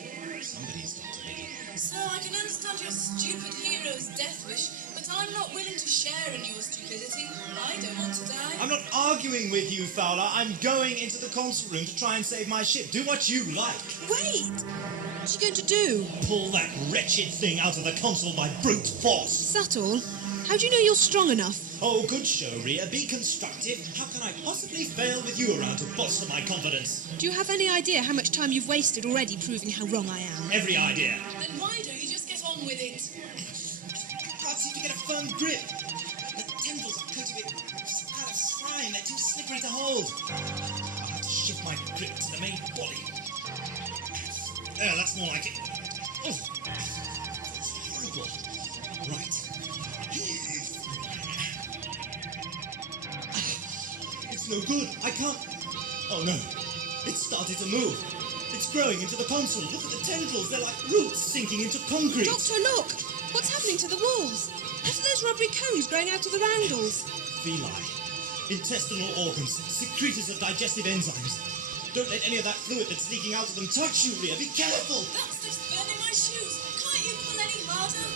Somebody's got to be. So I can understand your stupid hero's death wish, but I'm not willing to share in your stupidity. I don't want to die. I'm not arguing with you, Fowler. I'm going into the console room to try and save my ship. Do what you like. Wait! What's she going to do? Pull that wretched thing out of the console by brute force. Subtle? How do you know you're strong enough? Oh, good show, Rhea. Be constructive. How can I possibly fail with you around to bolster my confidence? Do you have any idea how much time you've wasted already proving how wrong I am? Every idea. Then why don't you just get on with it? Can't seem to get a firm grip. The tendrils are coated with some kind of slime. They're too slippery to hold. I'll have to shift my grip to the main body. There, that's more like it. Oh, it's horrible. Right. It's no good. I can't. Oh no. It started to move. It's growing into the console. Look at the tendrils. They're like roots sinking into concrete. Doctor, look! What's happening to the walls? What are those rubbery cones growing out of the rangles? Villi. Intestinal organs. Secretors of digestive enzymes. Don't let any of that fluid that's leaking out of them touch you, Rhea. Be careful. That stuff's burning my shoes. Can't you pull any harder?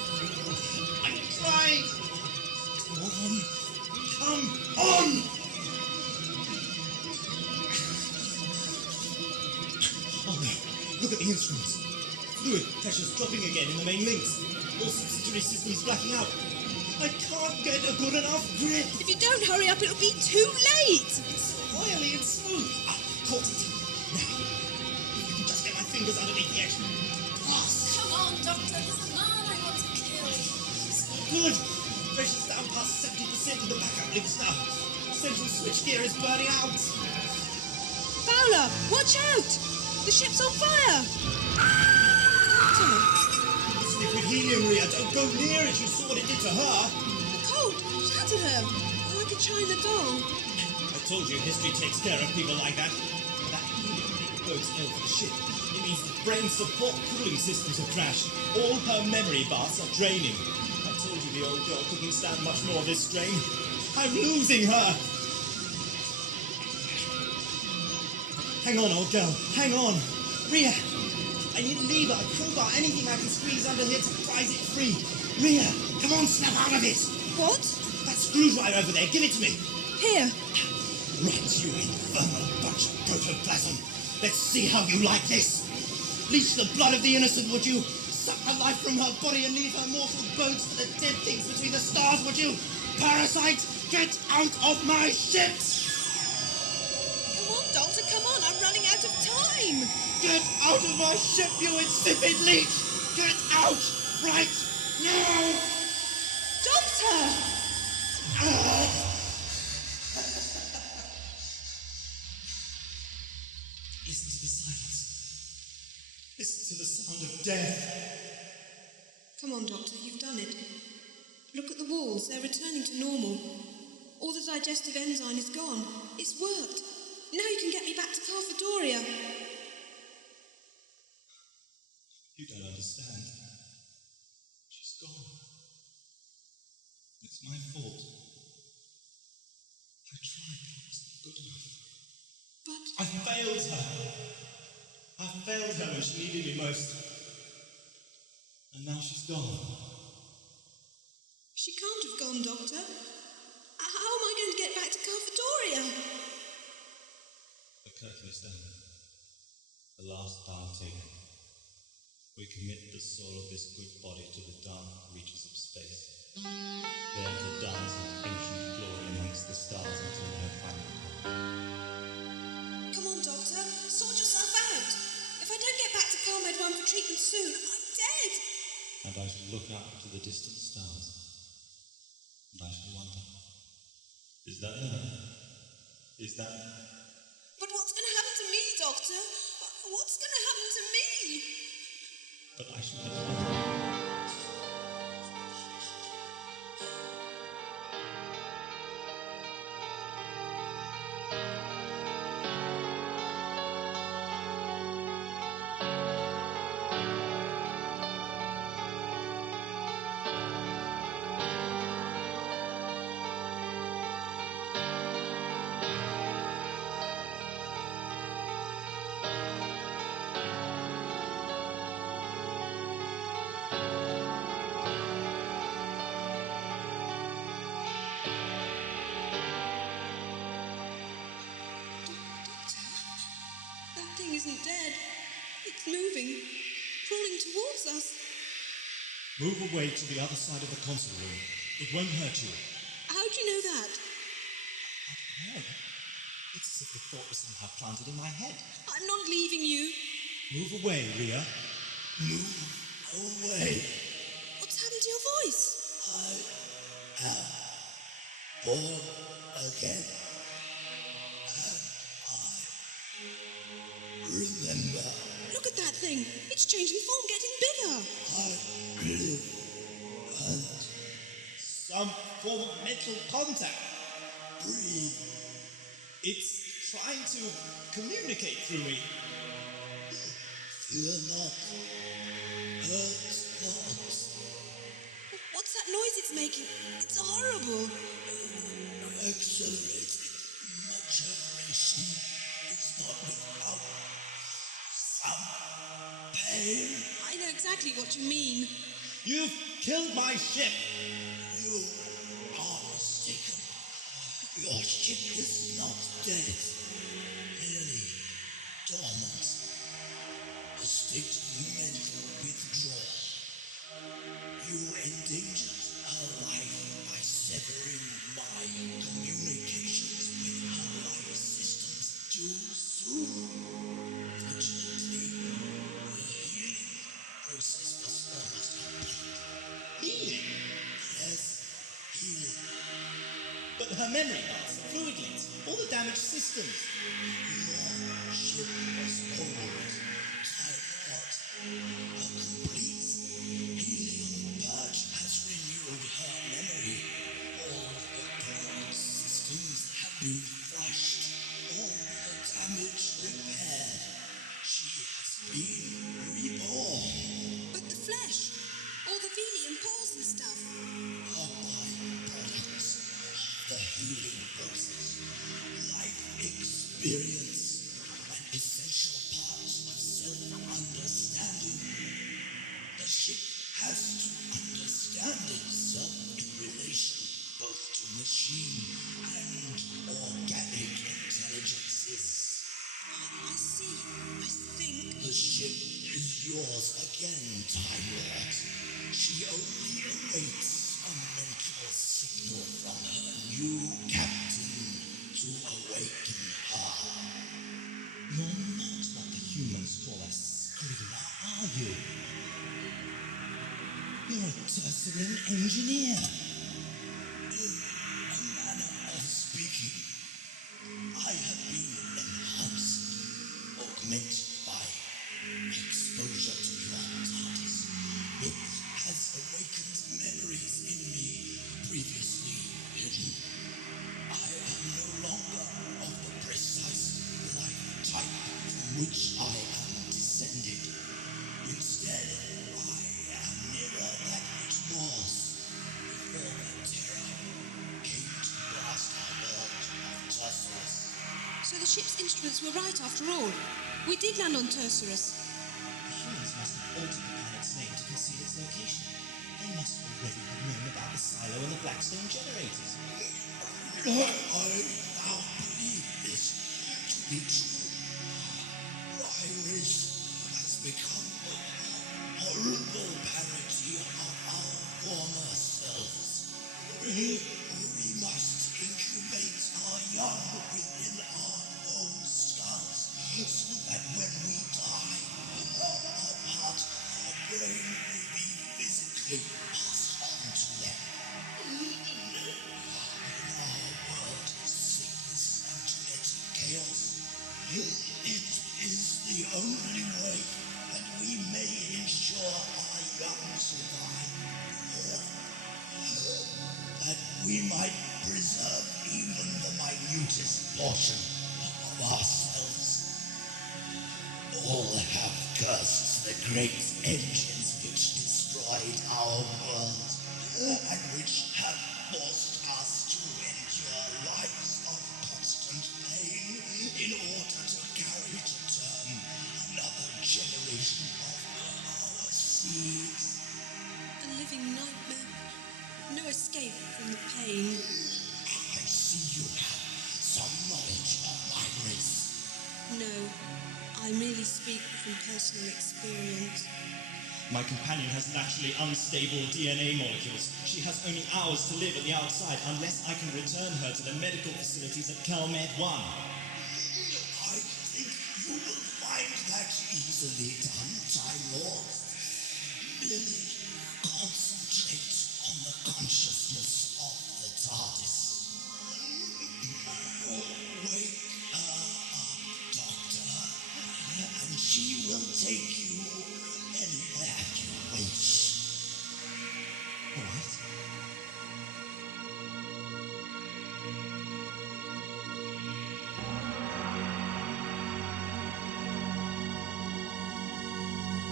I'm trying. Come on. Come on. Oh no. Look at the instruments. Fluid pressure's dropping again in the main links. All subsidiary systems blacking out. I can't get a good enough grip. If you don't hurry up, it'll be too late. It's oily and smooth. Caught it. Now, if I can just get my fingers underneath the edge. Come on, Doctor. There's a man I want to kill. Good. Pressure's down past 70% of the backup links now. Central switchgear is burning out. Fowler, watch out! The ship's on fire! It's liquid helium, Rhea. Don't go near it. You saw what it did to her. The cold shattered her, like a china doll. I told you history takes care of people like that. That helium bodes ill for the ship. It means the brain support cooling systems have crashed. All her memory baths are draining. I told you the old girl couldn't stand much more of this strain. I'm losing her. Hang on, old girl. Hang on. Rhea, I need a lever, a crowbar, anything I can squeeze under here to prise it free. Rhea, come on, snap out of it. What? That screwdriver over there, give it to me. Here. Right, you infernal bunch of protoplasm. Let's see how you like this. Leech the blood of the innocent, would you? Suck the life from her body and leave her mortal bones for the dead things between the stars, would you? Parasite, get out of my ship! Come on, Doctor, come on. I'm running out of time. Get out of my ship, you insipid leech! Get out! Right now! Doctor! Listen to the silence. Listen to the sound of death. Come on, Doctor, you've done it. Look at the walls. They're returning to normal. All the digestive enzyme is gone. It's worked. Now you can get me back to Carfadoria. You don't understand. She's gone. It's my fault. I tried, but it wasn't good enough. But I failed her. I failed her when she needed me most. And now she's gone. she can't have gone, Doctor. How am I going to get back to Carfadoria? The curtain is down. The last dial taken. We commit the soul of this good body to the dark reaches of space, there to dance in ancient glory amongst the stars until her final call. Come on, Doctor. Sort yourself out. If I don't get back to Carmed 1 for treatment soon, I'm dead. And I shall look out to the distant stars, and I shall wonder, is that her? Is that her? But what's going to happen to me, Doctor? What's going to happen to me? But I shall never know. Isn't dead. It's moving, crawling towards us. Move away to the other side of the console room. It won't hurt you. How do you know that? No. It's as if the thought was somehow planted in my head. I'm not leaving you. Move away, Rhea. Move away. What's happened to your voice? I am born again. Remember. Look at that thing. It's changing form, getting bigger. I live and some form of mental contact. Breathe. It's trying to communicate through me. Fear not. Hurt not. What's that noise it's making? It's horrible. Accelerated maturation is not without some pain. I know exactly what you mean. You've killed my ship. You are mistaken. Your ship is not dead. Merely dormant. A state of mental withdrawal. You endangered her life by severing my communications with her life systems too soon. Fortunately, the healing process was almost complete. Healing? Yes, healing. But her memory parts, the fluid links, all the damaged systems. Your ship was old, time hot. Her self-understanding. The ship has to understand itself in relation both to machine and organic intelligences. I see. I think... The ship is yours again, Time Lord. She only awaits a mental signal from her new captain to awaken her. You're not what the humans call a screamer, are you? You're a Tertian engineer. In a manner of speaking, I have been enhanced, augmented by exposure to your TARDIS. It has awakened memories in me previously hidden. I am no longer of the precise life type from which I am descended. Instead, I am nearer that which was before the terror came to blast our world of Tertius. So the ship's instruments were right after all. We did land on Tertius. The humans must have altered the planet's name to conceal its location. They must already have known about the silo and the Blackstone generators. I now believe this to be true. My race has become a horrible parody of our former selves. We must incubate our young within our own skulls, so that when we die, a part of our brain may be physically passed on to them. In our world of sickness and genetic chaos, it is the only way that we may ensure our young survive. That we might preserve even the minutest portion of ourselves. All have cursed the great engines which destroyed our world, and which have forced us to endure lives of constant pain in order to carry to term another generation of our seeds. A living nightmare. No escape from the pain. I see you have some knowledge of my race. No, I merely speak from personal experience. My companion has naturally unstable DNA molecules. She has only hours to live at the outside unless I can return her to the medical facilities at CalMed 1. I think you will find that easily done, Time Lord. Merely concentrate on the consciousness of the TARDIS. Wake her up, Doctor, and she will take you anywhere you wish. All right.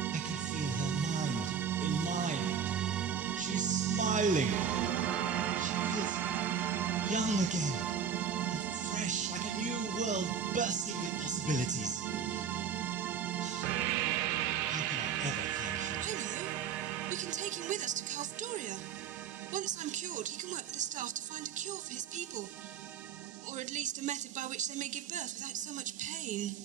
I can feel her mind in mine. She's smiling. She feels young again, and fresh, like a new world bursting with possibilities. How can I ever thank you? I know. We can take him with us to Calfdoria. Once I'm cured, he can work with the staff to find a cure for his people. Or at least a method by which they may give birth without so much pain.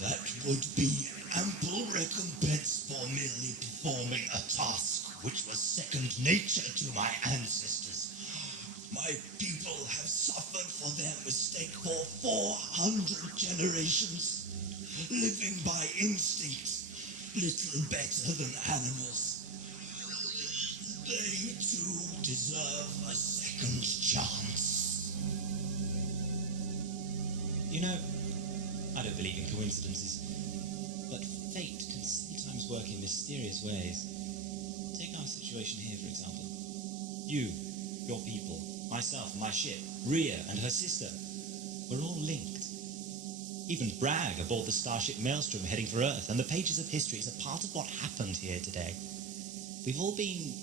That would be ample recompense for merely performing a task which was second nature to my ancestors. My people have suffered for their mistake for 400 generations, living by instinct, little better than animals. They too deserve a second chance. You know, I don't believe in coincidences, but fate can sometimes work in mysterious ways. Take our situation here, for example. You, your people, myself, my ship, Rhea and her sister, we're all linked. Even Bragg aboard the starship Maelstrom heading for Earth, and the pages of history is a part of what happened here today. We've all been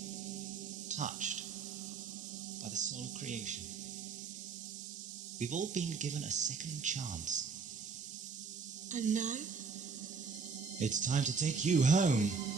touched by the soul of creation. We've all been given a second chance. And now, It's time to take you home.